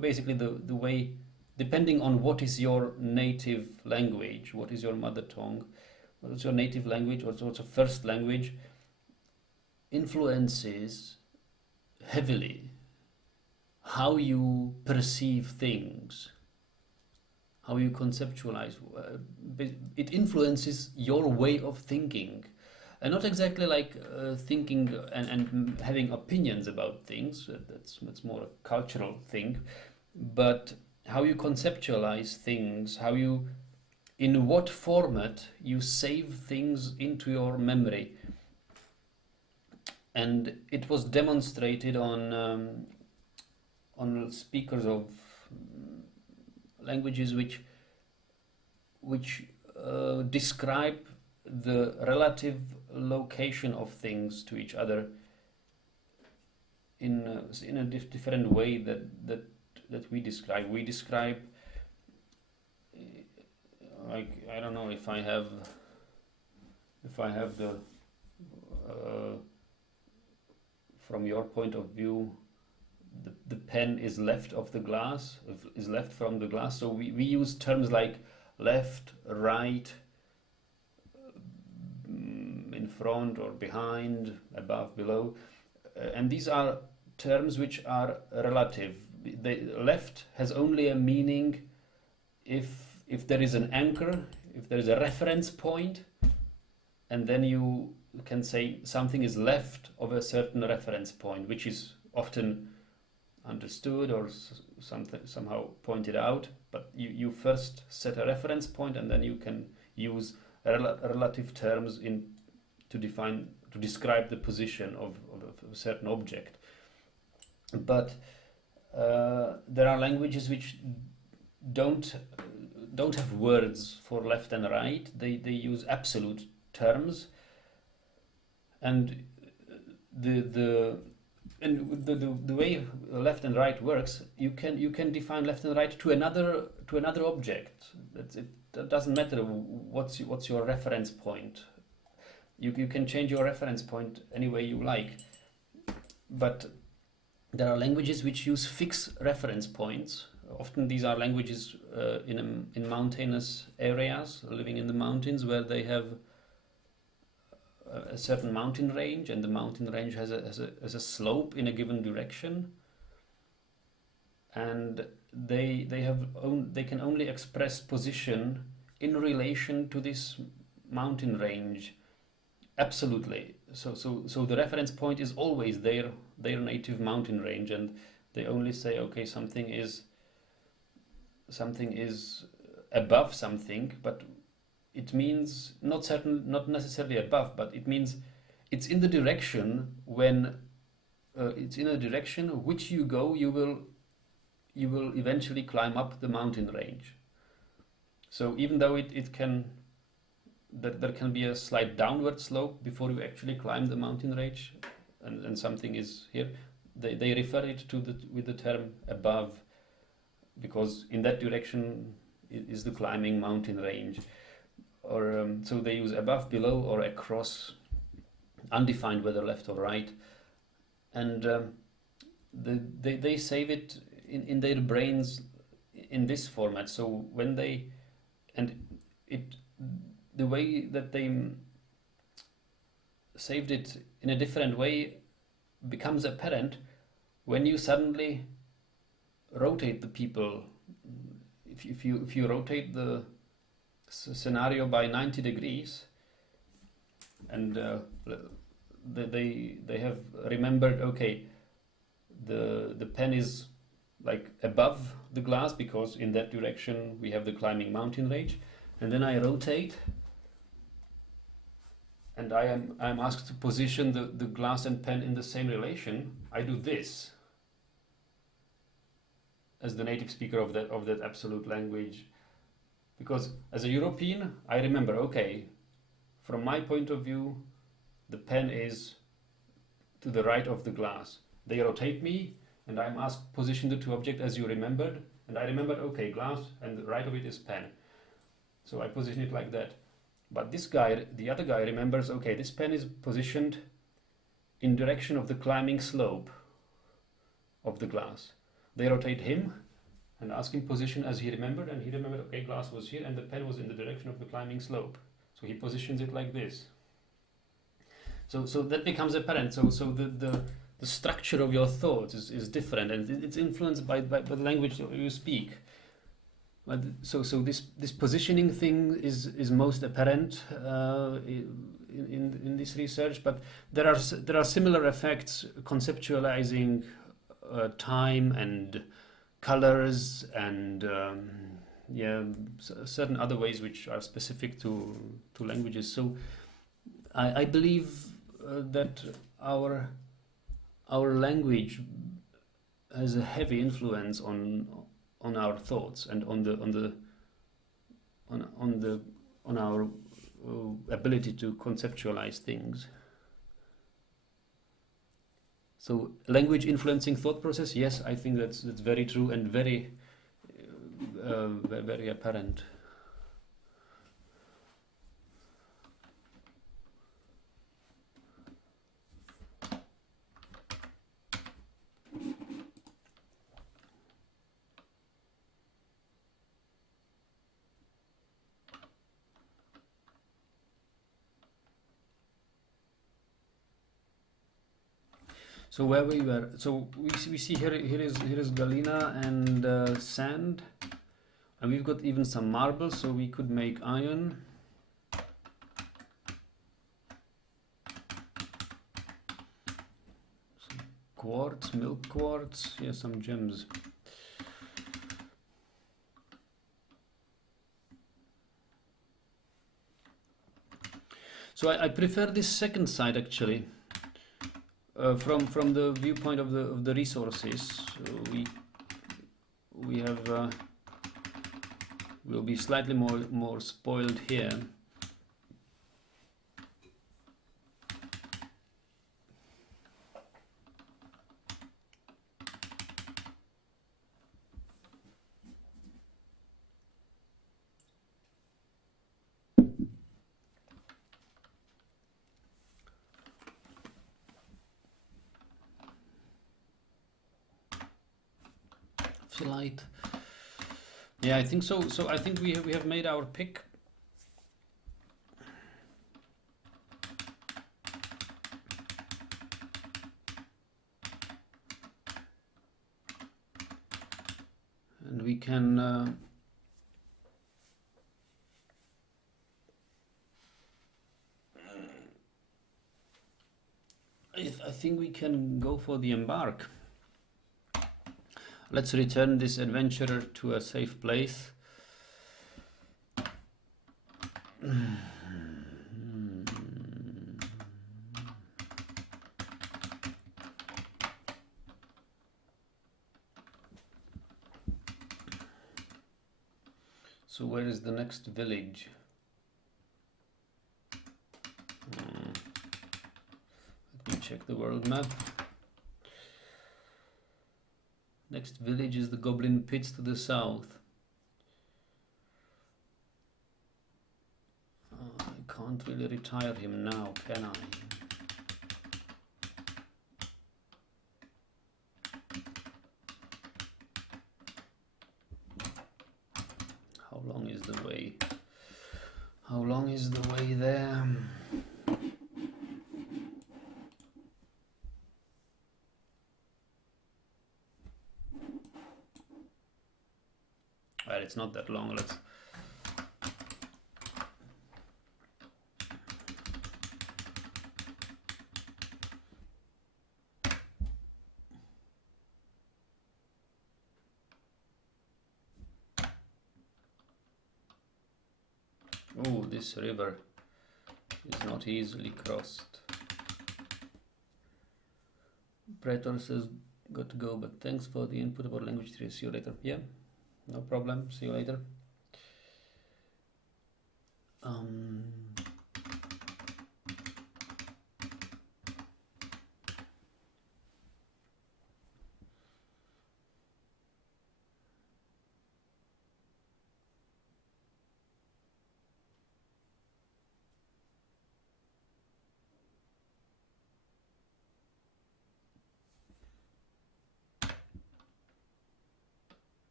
basically the way, depending on what is your native language, what is your mother tongue, what's your native language, what's your first language, influences heavily how you perceive things, how you conceptualize. It influences your way of thinking, and not exactly like thinking and having opinions about things. That's more a cultural thing, but how you conceptualize things, in what format you save things into your memory. And it was demonstrated on speakers of languages which describe the relative location of things to each other in a different way that we describe. We describe, like, I don't know, if I have the from your point of view, the pen is left of the glass, is left from the glass. So we use terms like left, right, in front or behind, above, below, and these are terms which are relative. The left has only a meaning if there is an anchor, if there is a reference point, and then you can say something is left of a certain reference point, which is often understood or somehow pointed out. But you first set a reference point, and then you can use relative terms to describe the position of a certain object. But there are languages which don't have words for left and right. They use absolute terms, and the way left and right works, you can define left and right to another object. That doesn't matter what's your reference point. You can change your reference point any way you like. But there are languages which use fixed reference points. Often these are languages in mountainous areas, living in the mountains, where they have a certain mountain range, and the mountain range has a slope in a given direction, and they can only express position in relation to this mountain range absolutely. So the reference point is always their native mountain range, and they only say, okay, something is above something, but it means not necessarily above, but it means it's in the direction. When it's in a direction which you go, you will eventually climb up the mountain range. So even though there can be a slight downward slope before you actually climb the mountain range, and something is here, they refer it with the term above, because in that direction is the climbing mountain range. Or so they use above, below, or across, undefined whether left or right, and they save it in their brains in this format. So when the way that they saved it in a different way becomes apparent when you suddenly rotate the people. If you rotate the scenario by 90 degrees, and they have remembered, okay, the pen is like above the glass because in that direction we have the climbing mountain range, and then I rotate and I'm asked to position the glass and pen in the same relation. I do this as the native speaker of that absolute language, because as a European I remember, okay, from my point of view the pen is to the right of the glass. They rotate me and I'm asked position the two objects as you remembered, and I remembered, okay, glass and the right of it is pen, so I position it like that. But this guy, the other guy, remembers, okay, this pen is positioned in direction of the climbing slope of the glass. They rotate him and ask him position as he remembered, and he remembered, okay, glass was here and the pen was in the direction of the climbing slope, so he positions it like this. So that becomes apparent. So the structure of your thoughts is different, and it's influenced by the language you speak. But so this positioning thing is most apparent in this research. But there are similar effects conceptualizing time and colors and certain other ways which are specific to languages. So I believe that our language has a heavy influence on our thoughts and on our ability to conceptualize things. So language influencing thought process, yes, I think that's very true and very very apparent. So where we were, so we see here is galena and sand, and we've got even some marble, so we could make iron. Some quartz, milk quartz, yeah, some gems. So I prefer this second side actually. From the viewpoint of the resources, we have we'll be slightly more spoiled here. Light. Yeah, I think so. So I think we have made our pick. And we can I think we can go for the embark. Let's return this adventurer to a safe place. So where is the next village? Let me check the world map. Next village is the Goblin Pits to the south. I can't really retire him now, can I? How long is the way? How long is the way there? Well, it's not that long. this river is not easily crossed. Pretor says, got to go, but thanks for the input about language tree. See you later. Yeah, no problem. See you later.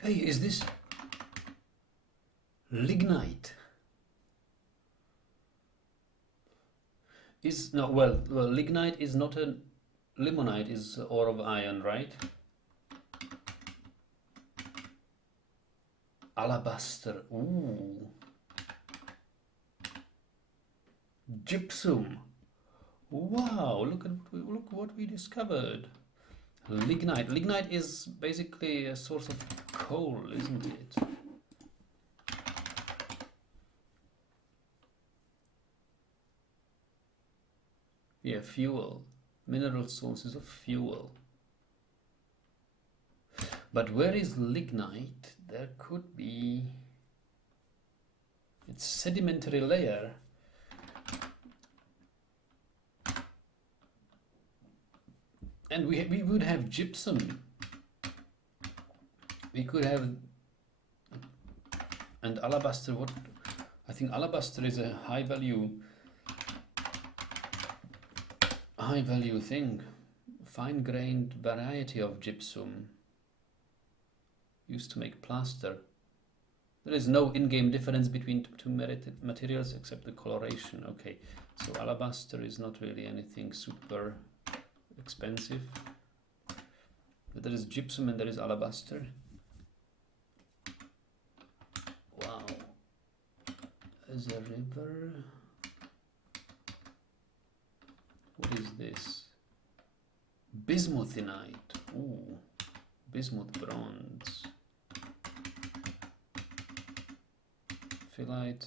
Hey, is this lignite? Is no well lignite is not a limonite, is ore of iron, right? Alabaster. Ooh. Gypsum. Wow, look what we discovered. Lignite. Lignite is basically a source of coal, isn't it? Yeah, fuel. Mineral sources of fuel. But where is lignite? There could be... It's sedimentary layer. And we would have gypsum. We could have... And alabaster, what... I think alabaster is a high value thing. Fine-grained variety of gypsum. Used to make plaster. There is no in-game difference between two materials except the coloration. Okay, so alabaster is not really anything super expensive. But there is gypsum and there is alabaster. Wow. There's a river. What is this? Bismuthinite. Ooh, bismuth bronze. Phyllite.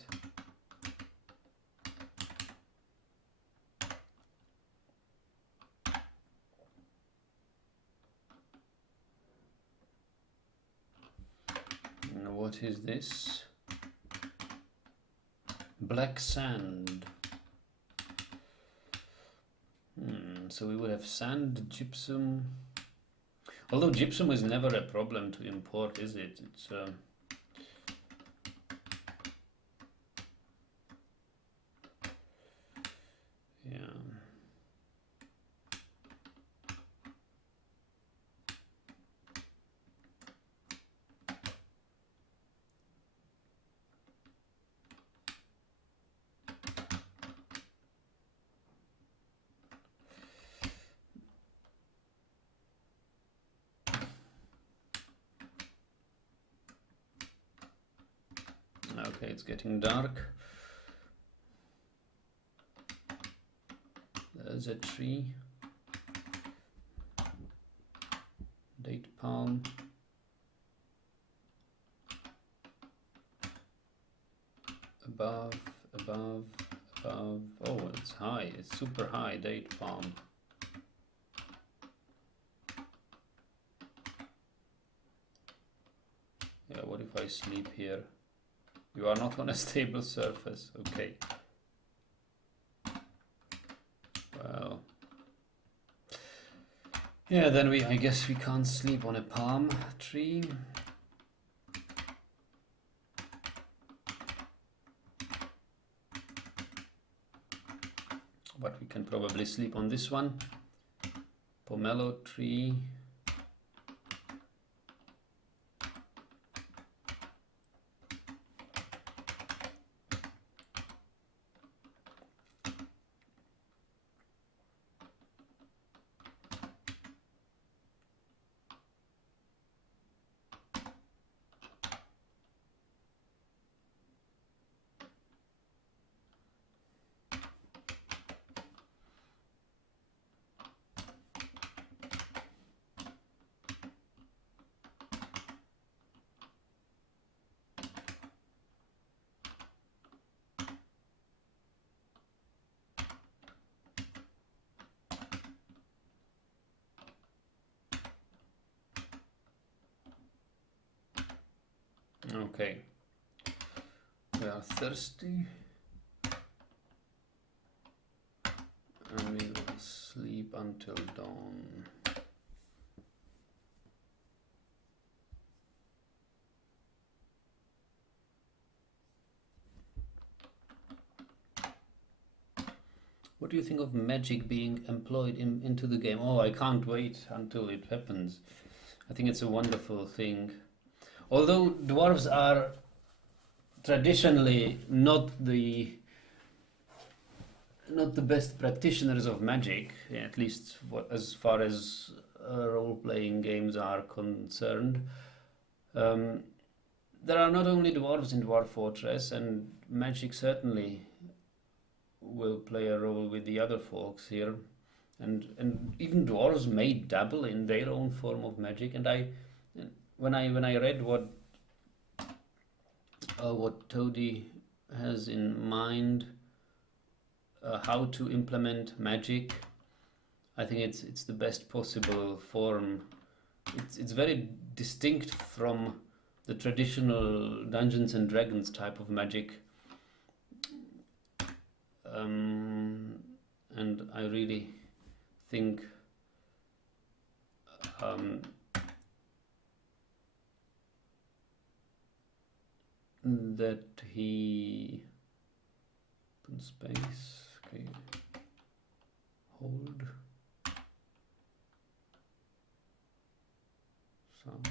What is this? Black sand. So we would have sand, gypsum. Although gypsum is never a problem to import, is it? It's yeah. Okay, it's getting dark. There's a tree. Date palm. Above. Oh, it's high. It's super high. Date palm. Yeah, what if I sleep here? You are not on a stable surface. Okay. Well. Yeah, then I guess we can't sleep on a palm tree. But we can probably sleep on this one. Pomelo tree. Okay. We are thirsty. And we will sleep until dawn. What do you think of magic being employed into the game? Oh, I can't wait until it happens. I think it's a wonderful thing. Although dwarves are traditionally not the best practitioners of magic, at least as far as role-playing games are concerned. There are not only dwarves in Dwarf Fortress, and magic certainly will play a role with the other folks here, and even dwarves may dabble in their own form of magic. And when I read what Toady has in mind, how to implement magic, I think it's the best possible form. It's very distinct from the traditional Dungeons and Dragons type of magic, and I really think that he open space, okay, hold some.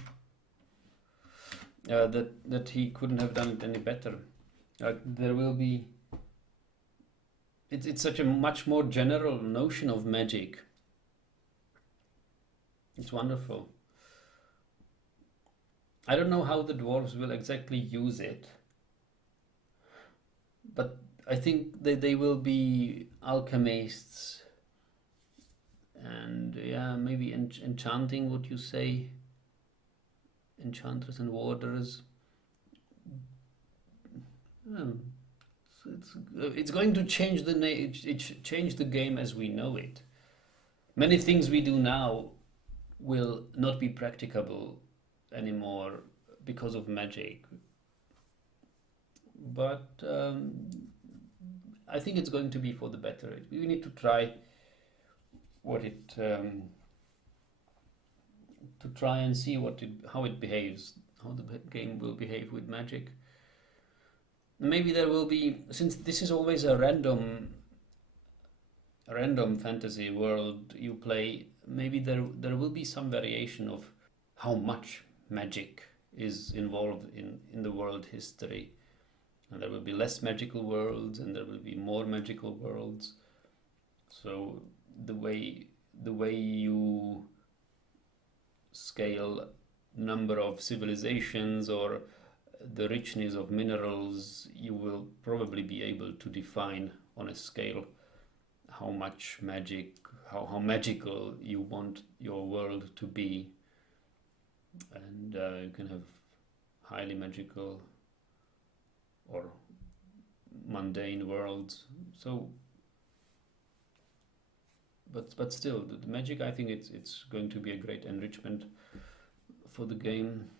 That he couldn't have done it any better. There will be. It's such a much more general notion of magic. It's wonderful. I don't know how the dwarves will exactly use it, but I think they will be alchemists and maybe enchanting, what you say, enchanters and warders. It's going to change change the game as we know it. Many things we do now will not be practicable anymore because of magic. But I think it's going to be for the better. We need to try to try and see how it behaves, how the game will behave with magic. Maybe there will be, since this is always a random fantasy world you play, maybe there will be some variation of how much magic is involved in the world history. And there will be less magical worlds and there will be more magical worlds. So the way you scale number of civilizations or the richness of minerals, you will probably be able to define on a scale how much magic, how magical you want your world to be. And you can have highly magical or mundane worlds. So, but still, the magic, I think it's going to be a great enrichment for the game.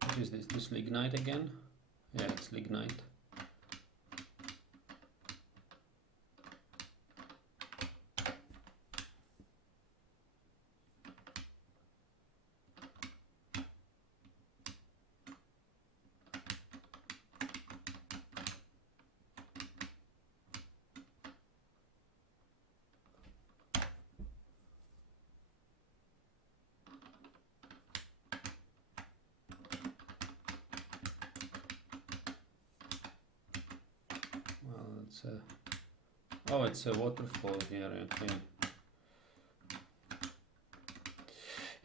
What is this? This lignite again? Yeah, it's lignite. It's a... Oh, it's a waterfall here, okay.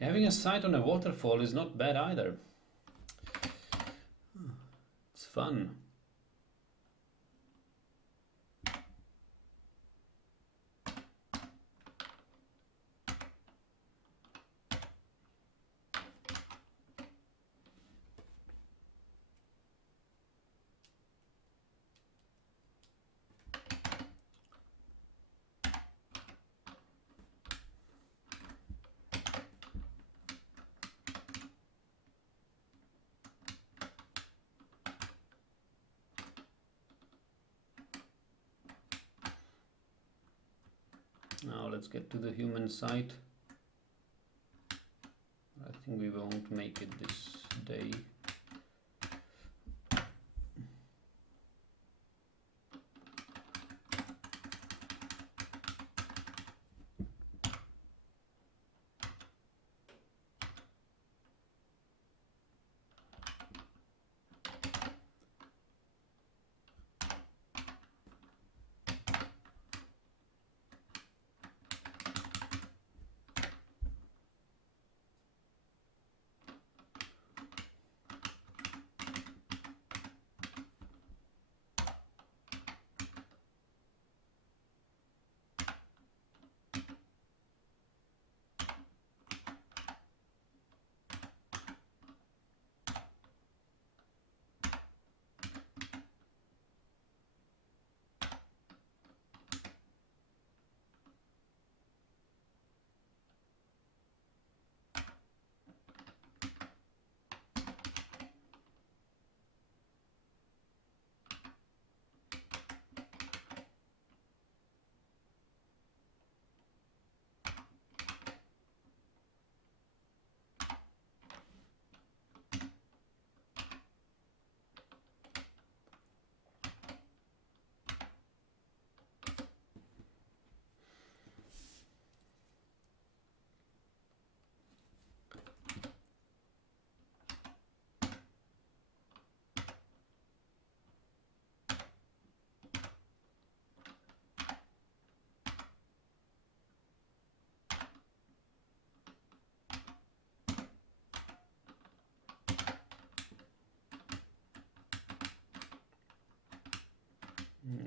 Having a site on a waterfall is not bad either. It's fun. Now let's get to the human site. I think we won't make it this day.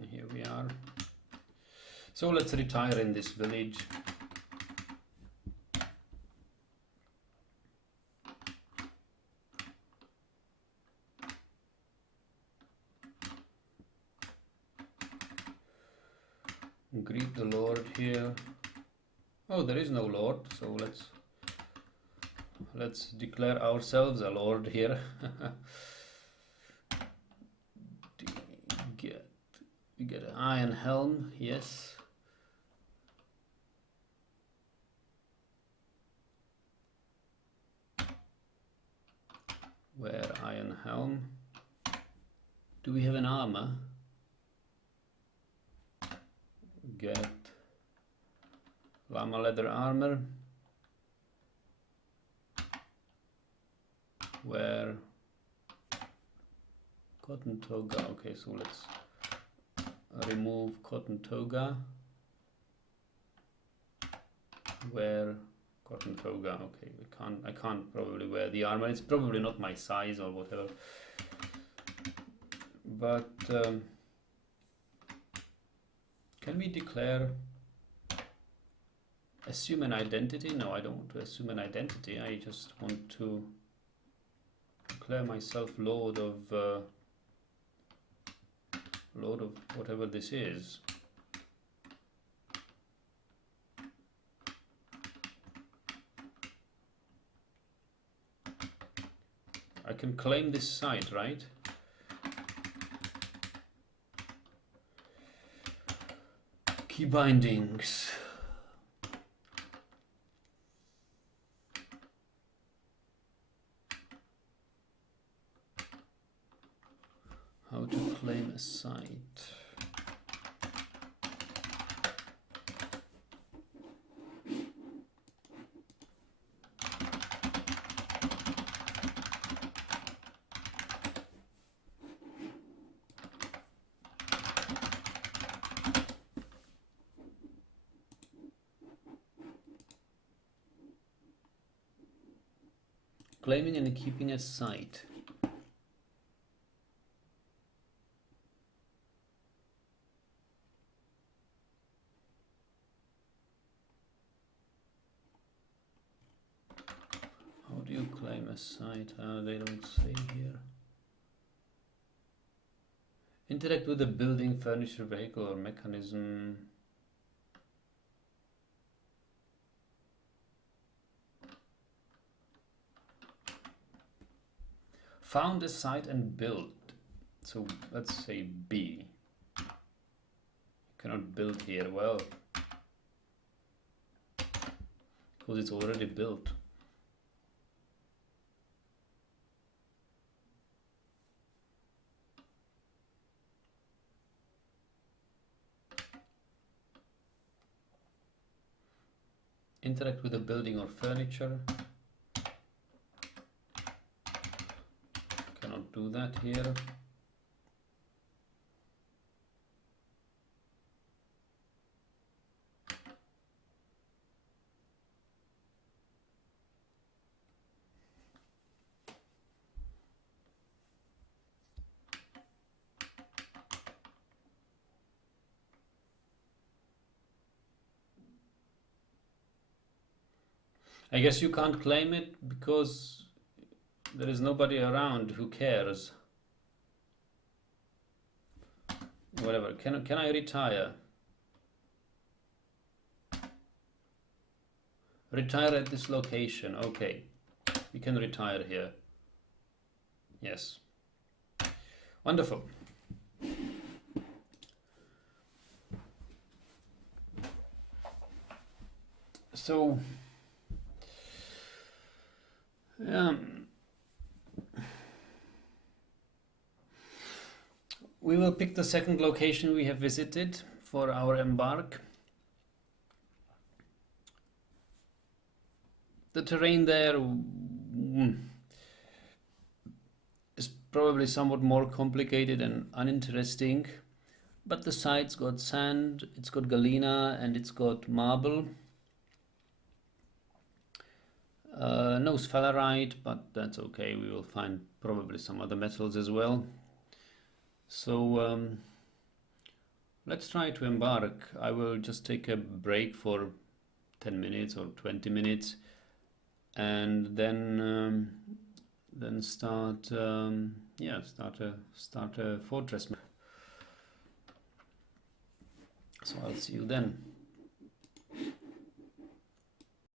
Here we are. So let's retire in this village. Greet the Lord here. Oh, there is no Lord, so let's declare ourselves a Lord here. We get an iron helm, yes. Wear iron helm. Do we have an armor? Get llama leather armor. Wear cotton toga. Okay, so let's remove cotton toga. Wear cotton toga. Okay, I can't probably wear the armor. It's probably not my size or whatever. But can we declare assume an identity? No, I don't want to assume an identity. I just want to declare myself lord of whatever this is. I can claim this site, right? Key bindings. How to claim a site. Claiming and keeping a site. How do you claim a site? They don't say here. Interact with the building, furniture, vehicle, or mechanism. Found a site and build. So let's say B. You cannot build here. Well, because it's already built. Interact with the building or furniture. Cannot do that here. I guess you can't claim it because there is nobody around who cares. Whatever. Can I retire? Retire at this location. Okay. You can retire here. Yes. Wonderful. So we will pick the second location we have visited for our embark. The terrain there is probably somewhat more complicated and uninteresting, but the site's got sand, it's got galena, and it's got marble. No sphalerite, but that's okay. We will find probably some other metals as well. So let's try to embark. I will just take a break for 10 minutes or 20 minutes and then start a fortress. So I'll see you then.